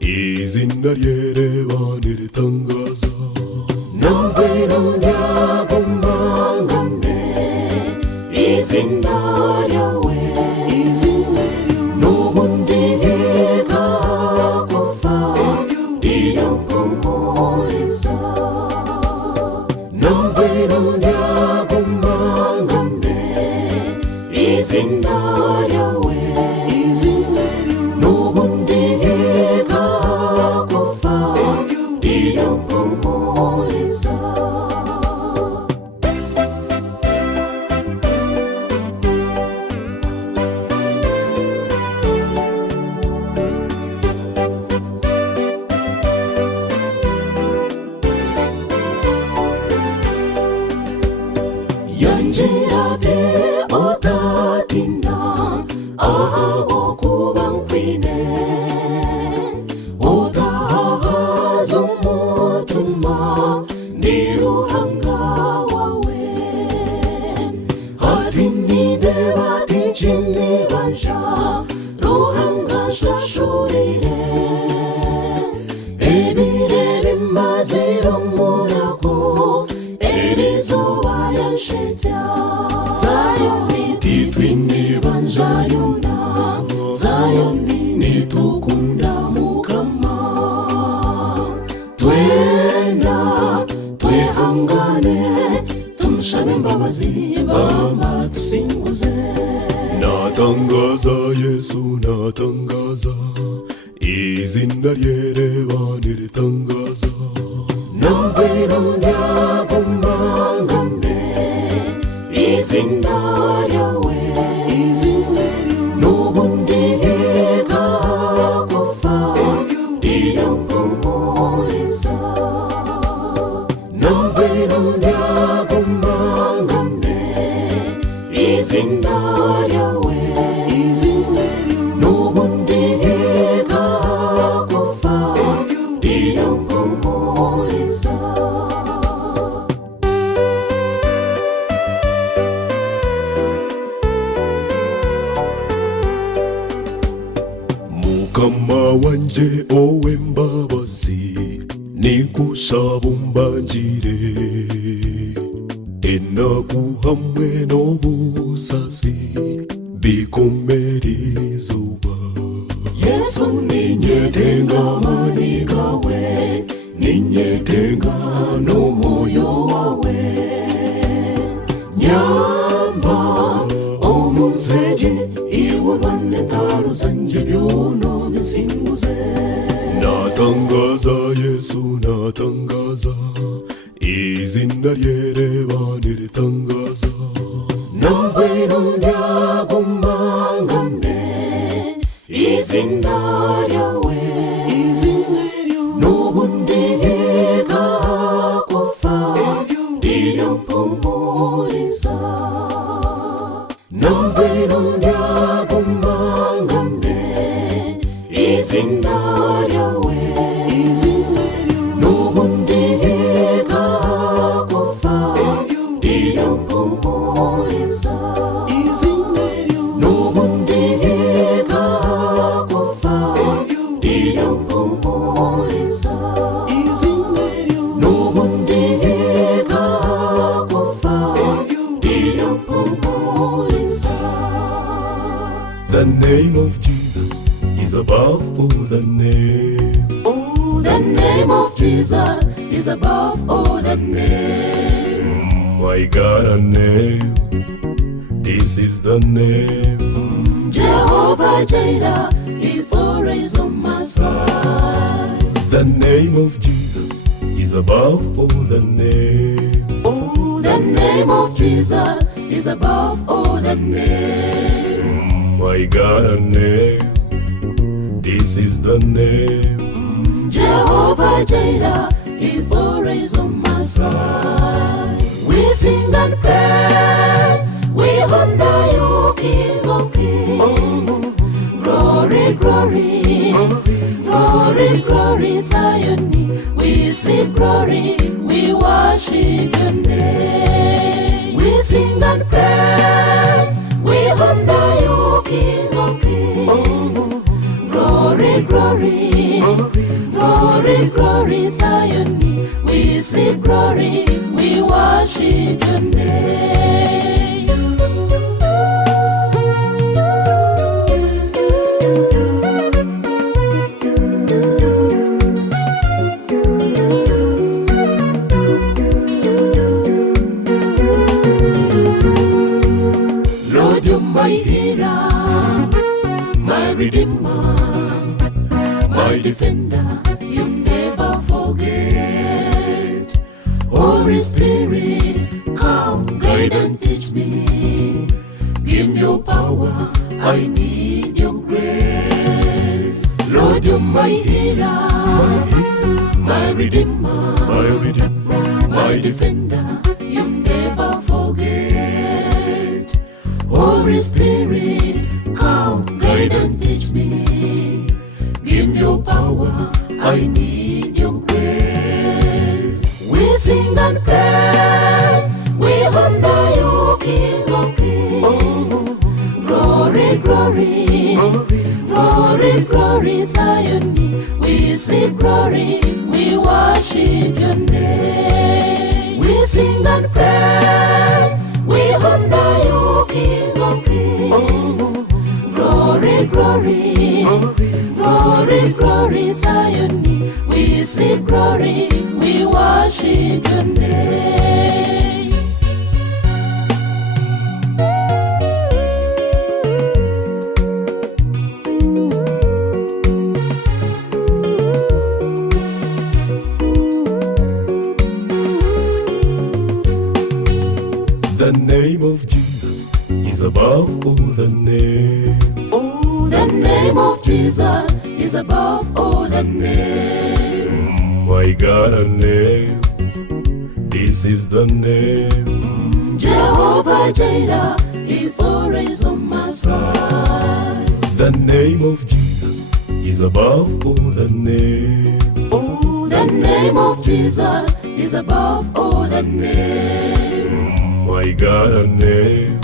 izina ryereba niritangaza. Nambero lyagumangame, izina ryawe, n'ubundi ikakufa rirampumuriza. Nambero lyagumangame, izina ryawe, n'ubundi ikakufa rirampumuriza. Yanjirate otatina ahabo kuba nkwine. Otahaza umutima ni ruhanga wawe. Ati nindeba ati nshimibanja, ruhanga nshashurire. Ebirebe maziro murago, erizuba yanshitya. Zayoni titwini banjaryona, Zayoni nitukunda Mukama. Twenda twehangane, tumushabe imbabazi Baba tusinguze. Natangaza Yesu natangaza, izina ryereba niritangaza. Nambero lyagumangame, izina ryawe, izina mukama wanje ow'embabazi nikusaba umbanjire ennaku hamwe n'obusasi bikomerizuba Yesu ninyetenga amani gawe, ninyetenga n'omwoyo wawe. Nyamba omuzeje iwe banetaro zanje byono bisinguze. natangaza Yesu natangaza izina ryereba niritangaza Nawe nunyagumangambe izina ryawe, n'ubundi yekakufa rirampumuriza. Nawe nunyagumangambe izina ryawe, n'ubundi yekakufa rirampumuriza. N'ubundi yekakufa rirampumuriza. N'ubundi yekakufa rirampumuriza. The name of Jesus is above all the names. The name of Jesus is above all the names. I got a name, this is the name. Jehovah Jireh is always on my side. The name of Jesus is above all the names. The name of Jesus is above all the names. I got a name, this is the name. Jehovah Jireh is always on my side. We sing and praise, we honor you, King of Kings. Glory, glory, glory, glory, Zion. We sing glory, we worship your name. We sing and praise, we honor you, King of Kings. Glory, glory, glory, glory, Zion. We sing glory, we worship your name. Lord, you're my healer, my redeemer, my defender, you never forget. Holy Spirit, come, guide and teach me. Give me your power, I need your grace. Lord, you're my healer, my redeemer, my defender, you never forget. Holy Spirit, come, guide and teach me. Give me your power, I need your grace. We sing and praise, we honor you, King of Kings. Glory, glory, glory, glory, Zion. We sing glory, we worship your name. We sing and praise, we honor you, King of Kings. Glory, glory, glory, glory, Zion. We sing glory, we worship your name. The name of Jesus is above all the names. The name of Jesus is above all the names. I got a name, this is the name. Jehovah Jireh is always on my side. The name of Jesus is above all the names. The name of Jesus is above all the names. I got a name,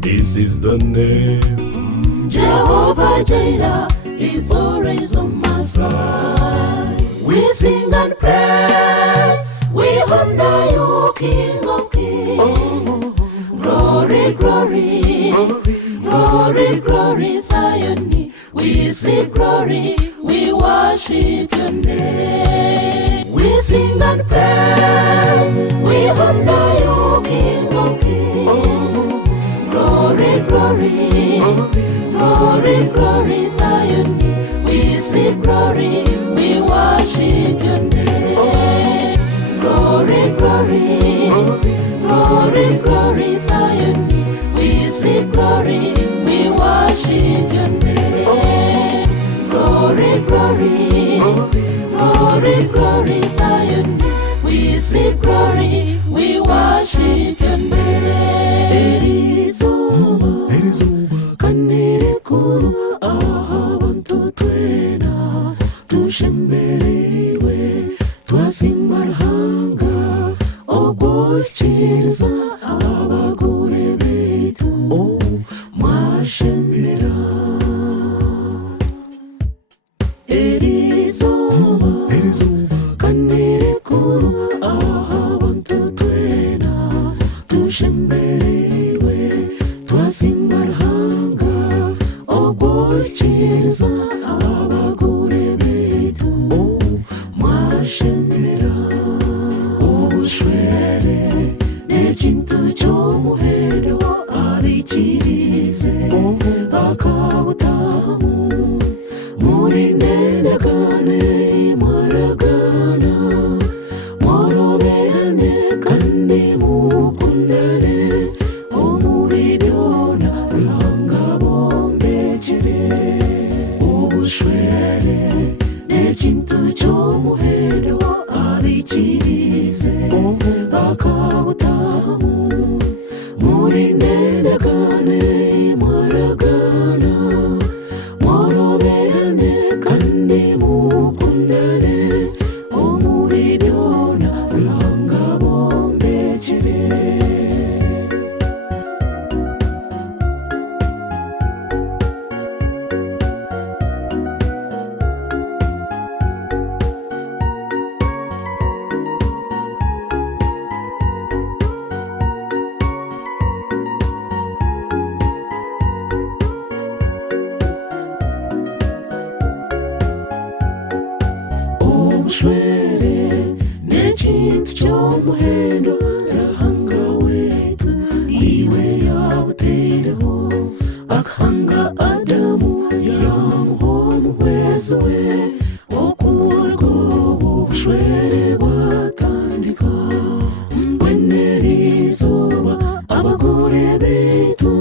this is the name. Jehovah Jireh is always on my side. We sing and praise, we honor you, King of Kings. Glory, glory, glory, glory, Zion. We sing glory, we worship your name. We sing and praise, we honor you, King of Kings. Glory, glory, glory, glory, Zion. We sing glory, we worship your name. Glory, glory, glory, glory, Zion. We sing glory, we worship your name. Glory, glory, glory, glory, Zion. We sing glory, we worship your name. Erizuba kanire kuru abantu twena tushemberewe twasimarhanga ogukiriza abagore betu mwashemera. Erizuba kanire kuru abantu twena tushemberewe twasimarhanga ogukiriza abagore betu mwashemera. Ubushwere n'ekintu cy'omuhendo abikirize bakabutamu muri nenekane mwaragana mworoberane kandi mukundane omuri byona ruhanga bombekere. Ubushwere n'ekintu cy'omuhendo abikirize bakabutamu muri nenekane mwaragana mworoberane kandi mukundane omuri byona ruhanga bombekere. Ubushwere n'ekintu cy'omuhendo ruhanga wetu iwe yabutereho akahanga Adamu yamuha omuhwezi we okurwo obushwere bwatandika. Mbwenera izuba abagore betu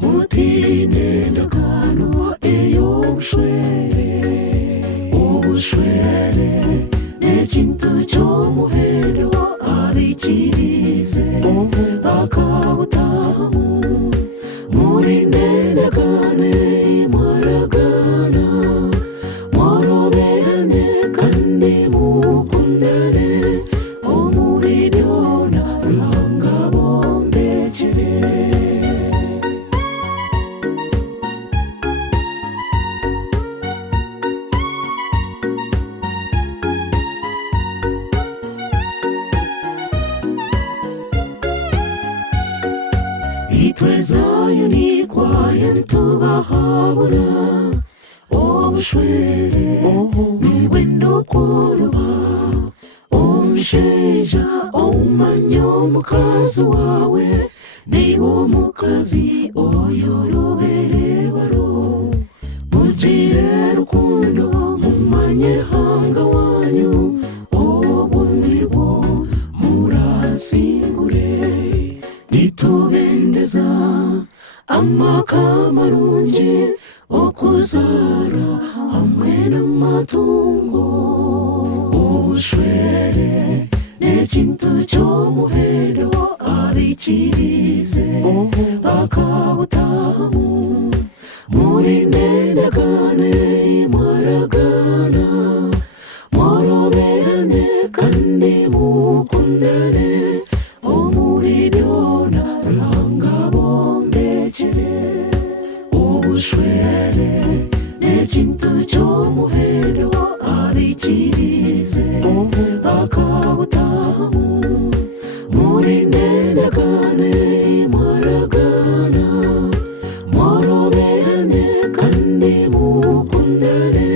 mutine endagaano ey'obushwere. Ubushwere n'ekintu cy'omuhendo abikirize bakabutamu muri nenekane mwaragana mworoberane kandi mukundane omuri byona ruhanga bombekere. Itwe Zayoni kwaye ntitubahabura obushwere nibwendo kuroba omusheija omanya omukazi wawe niwe omukazi oyo orobere baro. Mugire rukundo mumanye ruhanga wanyu obunibwo murasingure. Nitubendeza amaka marungi okuzara hamwe n'amatungo. Ubushwere n'ekintu cy'omuhendo abikirize bakabutamu muri nenekane mwaragana mworoberane kandi mukundane omuri byona ruhanga bombekere. Ubushwere kintu cy'umuhero abikirize akabutamu muri ndendekane mwaragana moroberane kandi mukundane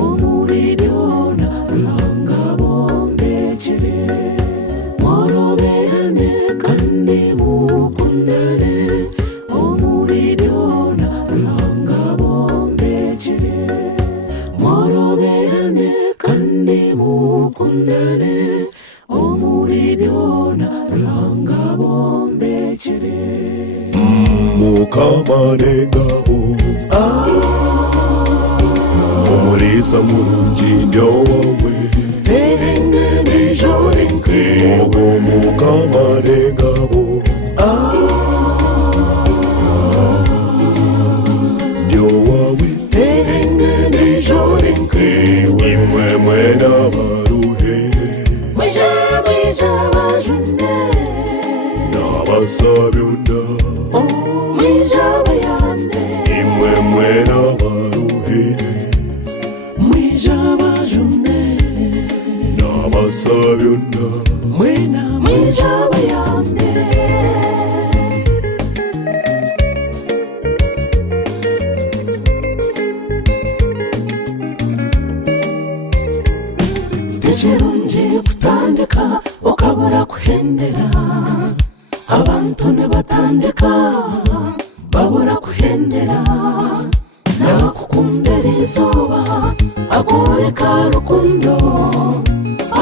omuri byona ruhanga bombekere moroberane kandi mukundane omuri byona ruhanga bombekere moroberane kandi mukundane omuri byona ruhanga bombekere mukamane ngabo umulisa mulungi ndio wawe ogo mukamane ngabo ndio wawe imwe mwena baruhere nabasabyonda imwe mwena baruhere nabasabyonda tekirungi kutandika okabura kuhendera abantu nebatandika babura kuhendera nakukundira izuba akoreka rukundo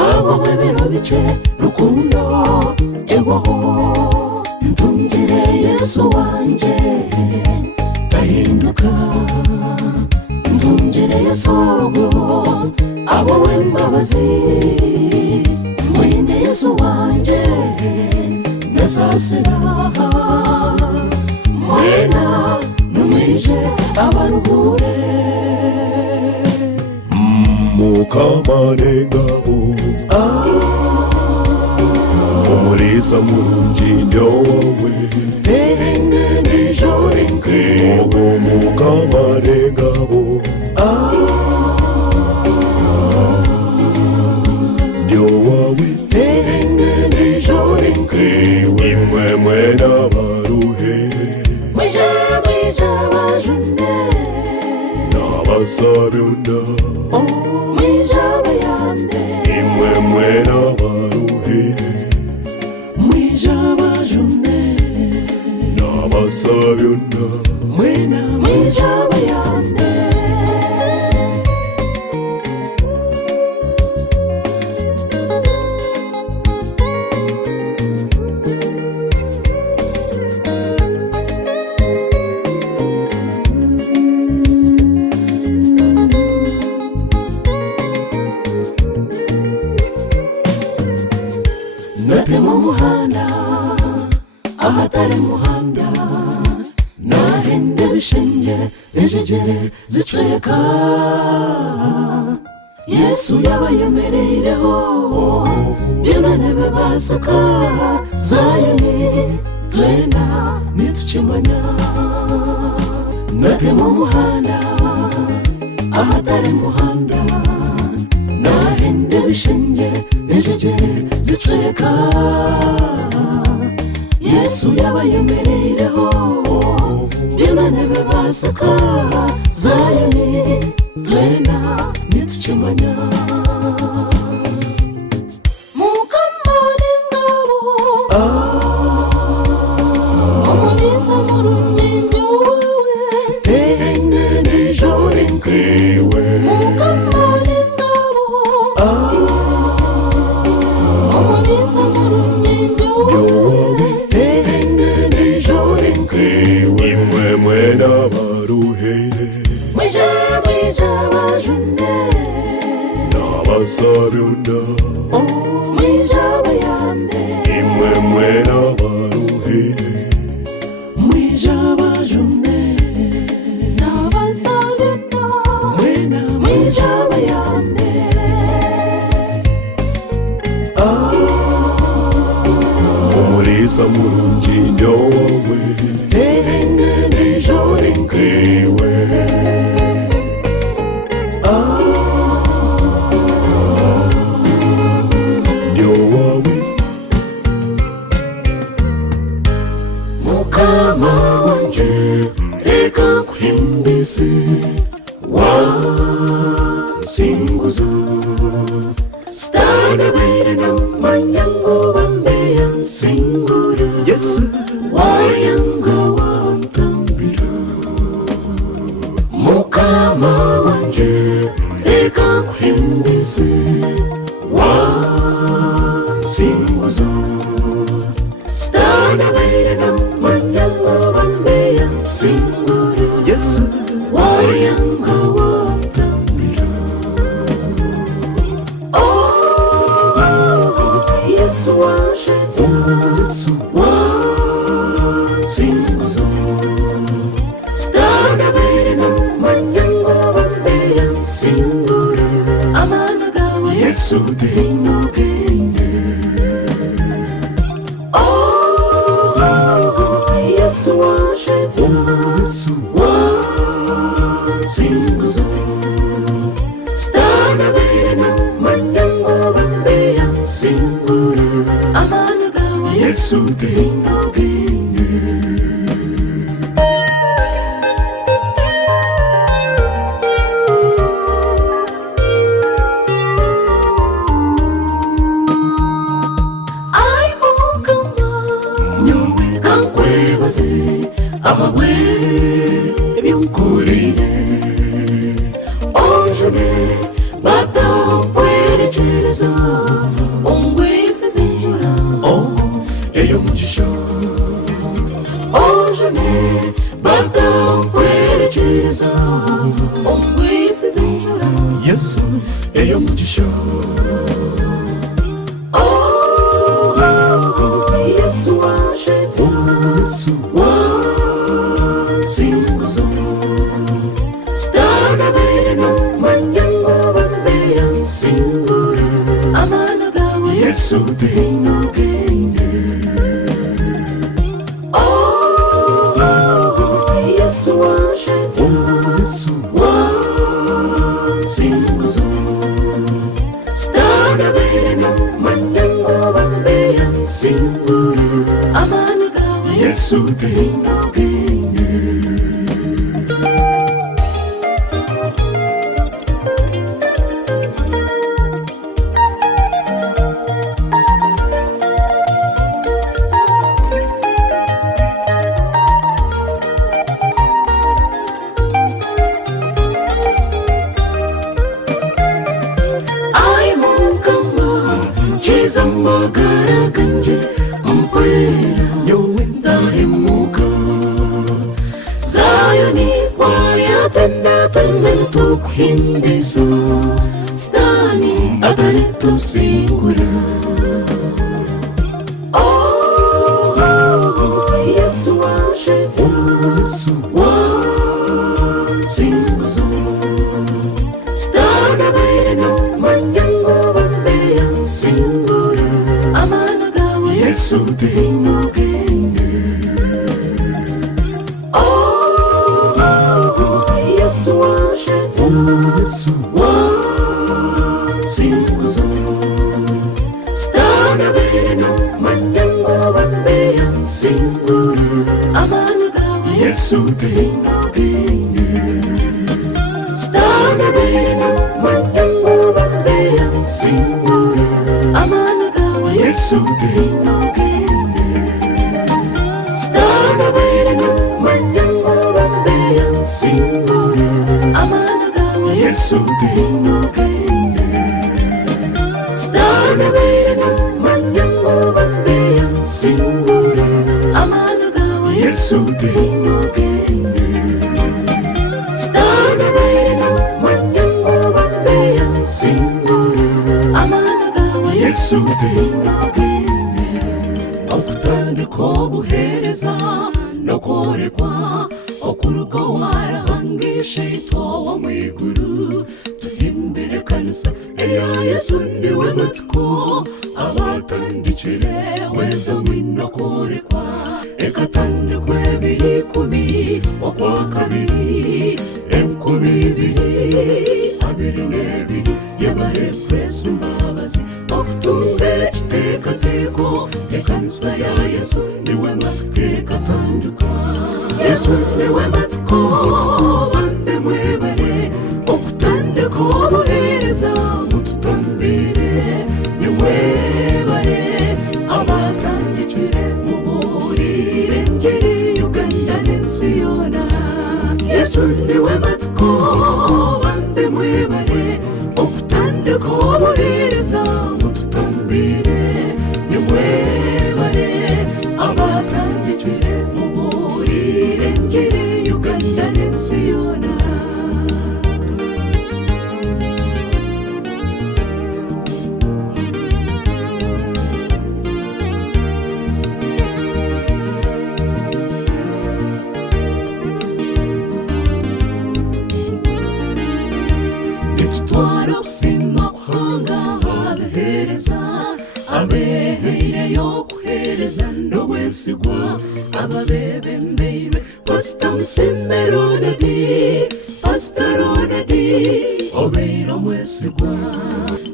awowe biro bike rukundo ewoho ntungire yesu wanje tahinduka ntungire yesogo awowe mbabazi mwine yesu wanje nasasira mwena numwije abaruhure mukamane ngabo umulisa mulungi ndio wawe ogo mukamane ngabo ndio wawe imwe mwena baruhere nabasabyonda imwe mwena baruhere nabasabyonda natema umuhanda ahatari muhanda nahende bishenge injegere ziceka yesu yabayemereireho byonane bebasaka zayoni twena nitukimanya natema umuhanda ahatari muhanda nahende bishenge injegere ziceka yesu yabayemereireho byonane bebasaka zayoni twena nitukimanya mukamane ngabo omulisa mulungi ndio wawe mukamane ngabo omulisa mulungi ndio wawe imwe mwena baruhere nabasabyonda imwe mwena baruhere umulisa mulungi ndio wawe uhindise wansinguzo stana bairana manyango bambeya singura Yesu wayanga wantambira mukama wanje reka uhindise wansinguzo stana bairana manyango bambeya singura Yesu wayanga wantambira Yesu washete Yesu wansinguzo stana bairana manyango bambeya singura amana gawe Yesu dinogende Yesu washete Yesu wansinguzo stana bairana manyango bambeya singura amana gawe Yesu dinogende ai mukama nyowe kankwebaze amagwe byunkurire onjone batampwerekereza ongwisize injura eyo mugisha onjone batampwerekereza ongwisize injura Yesu eyo mugisha Yesu washete Yesu wansinguzo stana bairana manyango bambeya singura amana gawe Yesu dinogende Yesu washete Yesu wansinguzo stana bairana manyango bambeya singura amana gawe Yesu dinogende ai mukama chiza magara ganje mpwera nyowe ndahemuka Zayoni kwaya tena tukuhimbiza stani atari tusingura Yesu washete Yesu wansinguzo stana bairana manyango bambeya singura amana gawe Yesu dinogende Yesu washete Yesu wansinguzo stana bairana manyango bambeya singura amana gawe Yesu dinogende stana bairana manyango bambeya singura amana gawe Yesu dinogende stana bairana manyango bambeya singura amana gawe Yesu dinogende stana bairana manyango bambeya singura amana gawe Yesu dinogende stana bairana manyango bambeya singura amana gawe Yesu dinogende okutandika obuhereza nokorekwa okuruga warahangisha itowa mwiguru tuhimbire kanisa eya Yesu niwe matsiko abatandikire weza mwinokorekwa ekatandikwe 2:10 okwa kabiri 12 abiri yabare kwesu mbabazi okutunga kitekateko ekanisa ya Yesu niwe matsiko katanduka Yesu niwe matsiko Yesu niwe matsiko bambe mwebare okutandika obuheereza mututambire nimwebare abatandikire mubuulire enjiri Uganda n'ensi yona. Nitutwara okusima kuhanga abaheereza abeeheire y'okuheereza n'obwesigwa ababebembeirwe Pastor Musime Ronald, Pastor Ronald obeire omwesigwa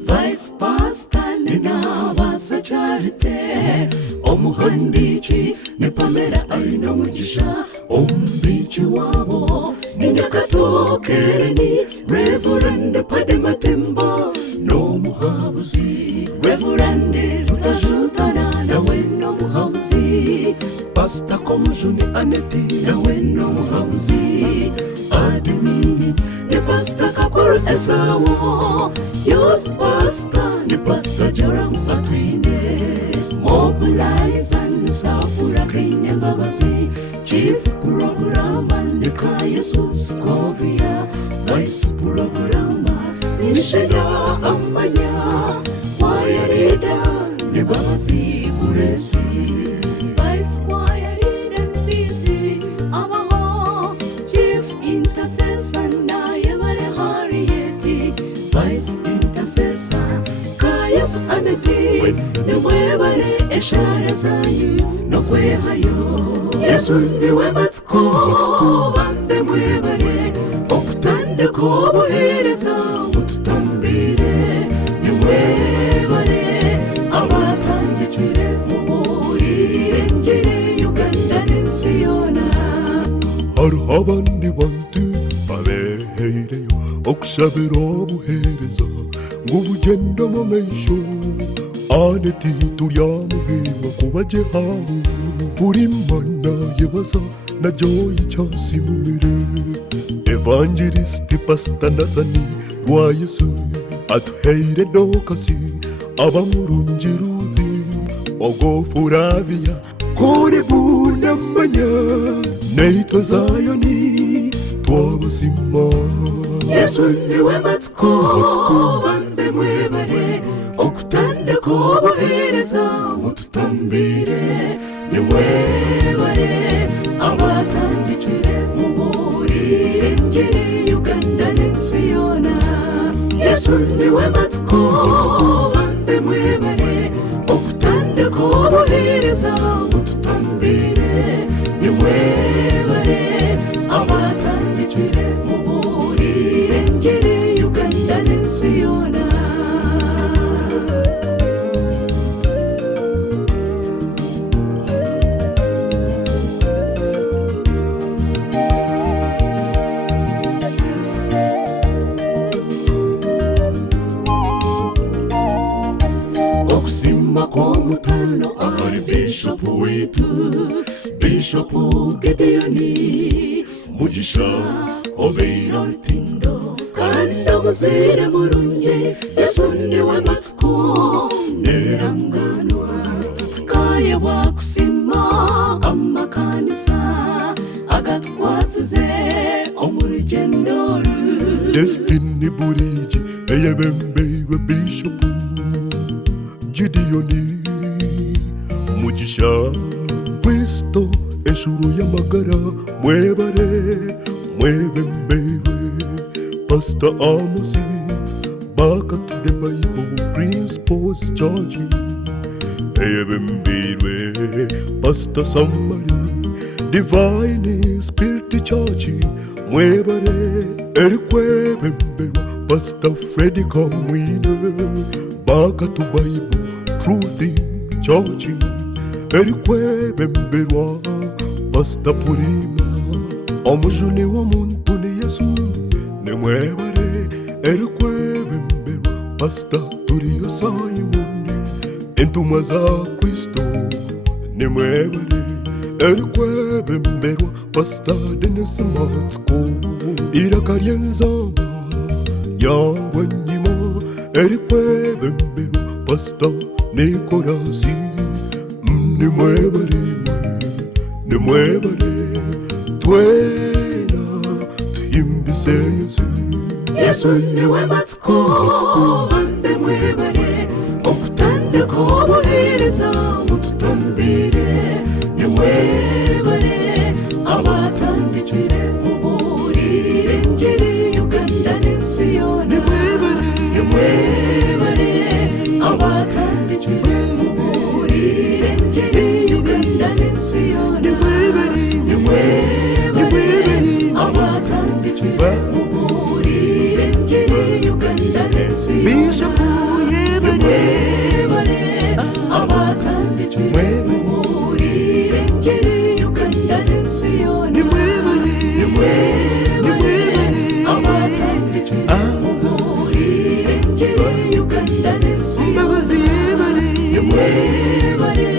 Vice Pastor Ninabasa Charite omuhandiiki ne Pamela aine omugisha omumbiiki waabo ni Nyakatokereni Reverend Paddy Matemba n'omuhabuzi Reverend Rutajutana nawe n'omuhabuzi Pastor Komujuni Aneti nawe n'omuhabuzi Adimini ne Pastor Kakuru Esawo Youth Pastor ne Pastor Joram Atwine Mobilize Safura Kenya Mbabazi Chief Programmer Nika Jesus Kovia Vice Programmer Nishaya Amanya Choir Leader Nibabazi Muresi Vice Choir Leader Busy Abaho Chief Intercessor Nayamare Harrieti Vice Intercessor Kayas Anati Nimwebare Eshara Zanyu Nokwehayo Yesu niwe matsiko bambe mwebare okutandika obuheereza mututambire nimwebare abatandikire mubuulire enjiri Uganda n'ensi yona. hariho abandi bantu babeereireyo okushabira obuheereza ng'obugendo mu maisho Aneti turyamuhirwa kuba jehamu buri mana yebaza na Joy Kyasimire Evangelist Pastor Nathani rwa Yesu atuheire Dokasi abamurungi Ruthi Ogofuravia kuri bunamanya neito Zayoni twabasima Yesu niwe matsiko bambe mwebare okutandika obuheereza mututambire nimwebare abatandikire mubuulire enjiri Uganda n'ensi yona. Yesu niwe matsiko bambe mwebare okutandika obuheereza mututambire nimwebare abatandikire mubuulire enjiri Uganda n'ensi yona. Okusima kw'omutano ahari Bishop wetu Bishop Gideoni Mugisha obeire olutindo kandi omuzire murungi Yesu niwe matsiko neranganwa tutikaye bwakusima amakanisa agatukwasize omurugendo Destiny Burigi eyebembeirwe Bishop Gideoni Mugisha Kristo eshuru y'amagara mwebare mwebembeirwe Pastor Amosi Back to the Bible Principles Church eyebembeirwe Pastor Samari Divine Spirit Church mwebare erikwebemberwa Pastor Freddy Kamwine Back to Bible Truth Church erikwebemberwa Pastor Purima omujuni w'omuntu ni Yesu nimwebare erikwebemberwa Pastor Turiyo Simoni entumwa za Kristo nimwebare erikwebemberwa Pastor Dennis Matsko irakarienzama yabanyima erikwebembero pasta nikorasi nimwebare twena tuyimbise Yesu niwe matsko bambe mwebare okutandika obuheereza mututumbire nimwebare abatandikire mubuulire enjiri Uganda n'ensi yonna nimwebare abatandikire mubuulire enjiri Uganda n'ensi yonna nimwebare abatandikire mubuulire enjiri Uganda n'ensi Bishop yebare abatandikire mubuulire enjiri Uganda n'ensi yonna nimwebare abatandikire mubuulire enjiri Uganda n'ensi nimwebare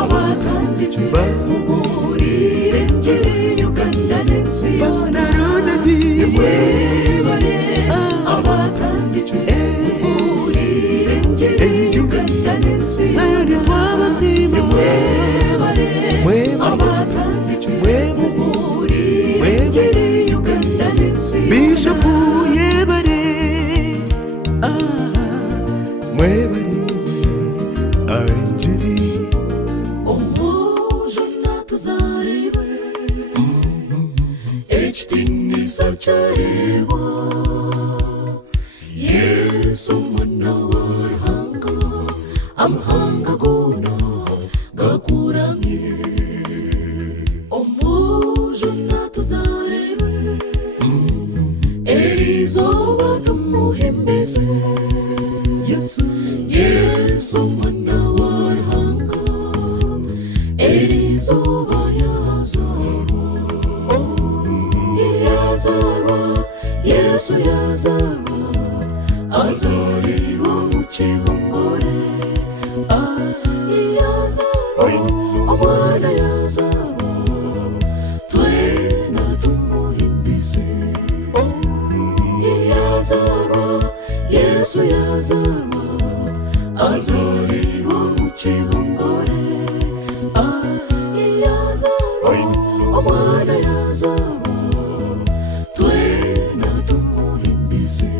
abatandikire mubuulire enjiri Uganda n'ensi nimwebare abatandikire mubuulire enjiri Uganda n'ensi nimwebare abatandikire mubuulire enjiri Uganda n'ensi Bishop yebare mwebare enjiri omujuna tuzaliwe ekitiinisa kyaliwa Yesu mwana wa Ruhanga amahanga gonna gakuramye omujuna tuzaliwe erizooba tumuhimbize Yesu mwana wa Ruhanga erizooba yazarwa Yesu yazarwa azalirwa mu kihongore yazarwa omwana yazarwa twena tumuhimbize yazarwa Yesu yazarwa azalirwa mu kihongore yazarwa omwana yazarwa twena tumuhimbize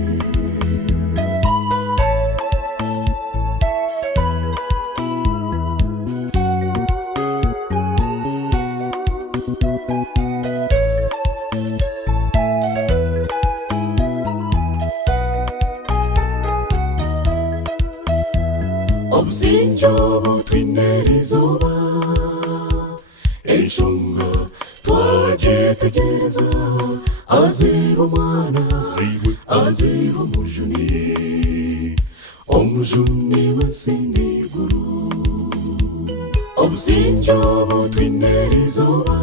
obusinja obutwinerizoba enshonga twagyetegereza azira omwana azira omujuni w'ensi n'iguru obusinja obutwinerizoba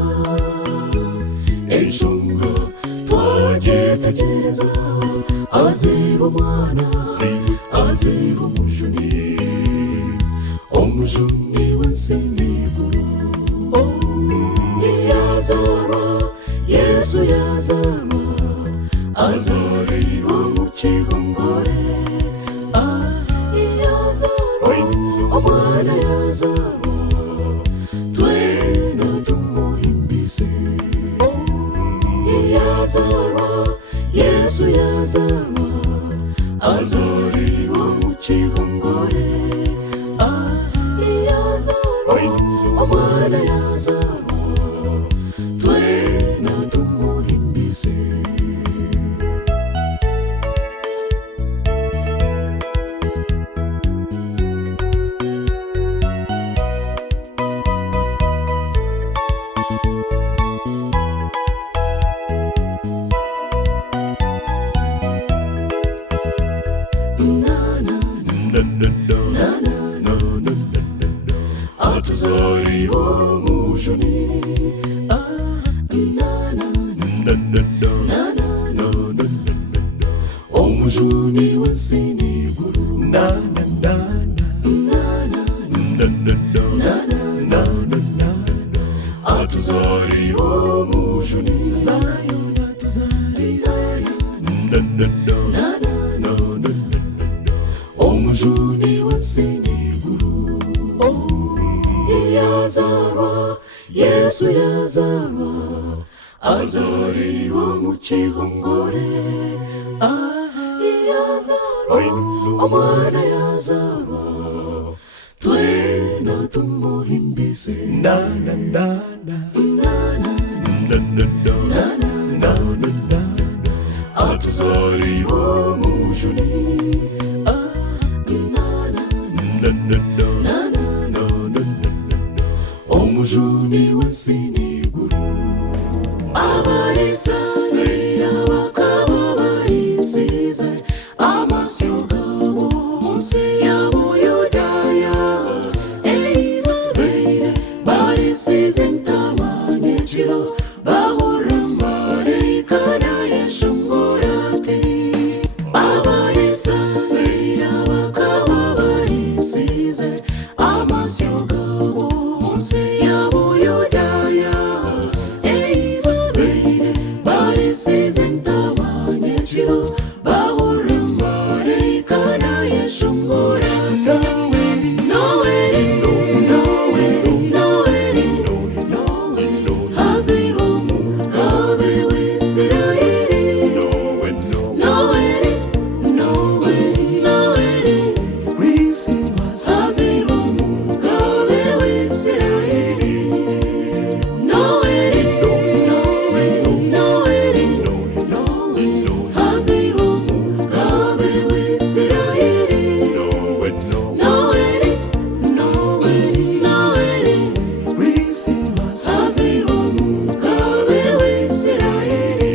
enshonga twagyetegereza azira omwana azira omujuni w'ensi n'iguru yazarwa Yesu yazarwa azalirwa mu kihongore yazarwa omwana yazarwa twena tumuhimbize yazarwa Yesu yazarwa azalirwa mu kihongore yazarwa omwana yazarwa twena tumuhimbize atuzalirwa omujuni omujuni w'ensi n'iguru atuzalirwa omujuni omujuni w'insiniguru yazarwa yesu yazarwa azarirwa mu gihongore yazarwa umwana yazarwa twena tumuhimbize na na na na na na na na na atuzariwa mujuni omujuni w'insiniguru abarizanira bakaba barisize amasyo gabo munsi y'Ubuyudaya babeire barisize ntamanyekiro bahura marayika nayeshongora ati abarizanira bakaba barisize amasyo gabo munsi y'Ubuyudaya babeire barisize ntamanyekiro bahura marayika nayeshongora Noweri hazira umugabe w'Isirayeli Noweri hazira umugabe w'Isirayeli Noweri hazira umugabe w'Isirayeli Noweri hazira umugabe w'Isirayeli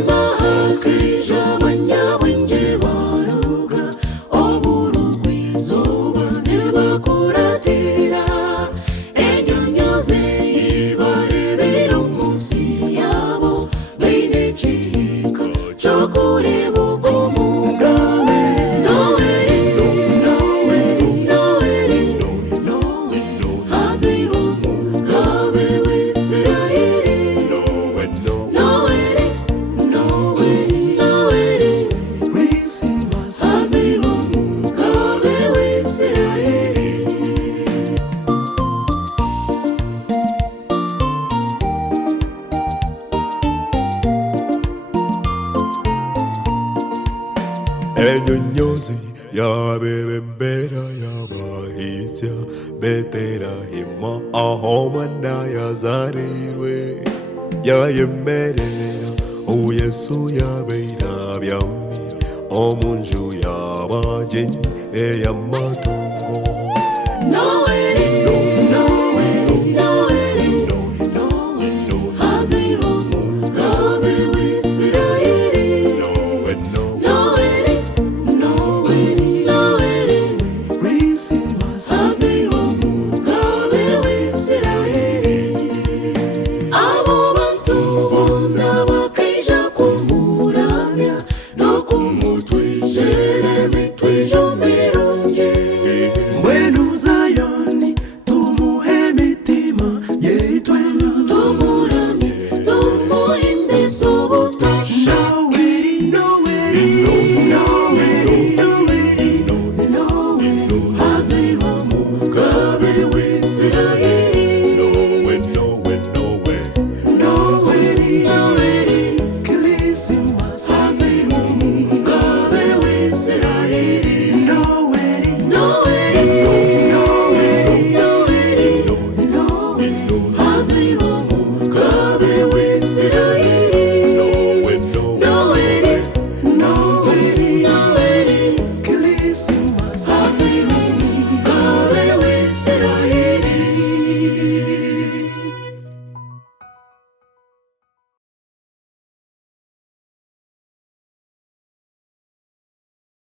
wanyimahakije abanyabwenge baruga oburugwizoba ntibakuratira enyonyoze yibarebera munsi yabo beine ekihika cyo kureba ubwo mugabe Noweri hazira umugabe w'Isirayeli Noweri hazira umugabe w'Isirayeli enyonyozi yabebembera yabahitya betelahema aho mwana yazarirwe yayemerera uyesu yabeira byami omunju y'abageni ey'amatongo Noweri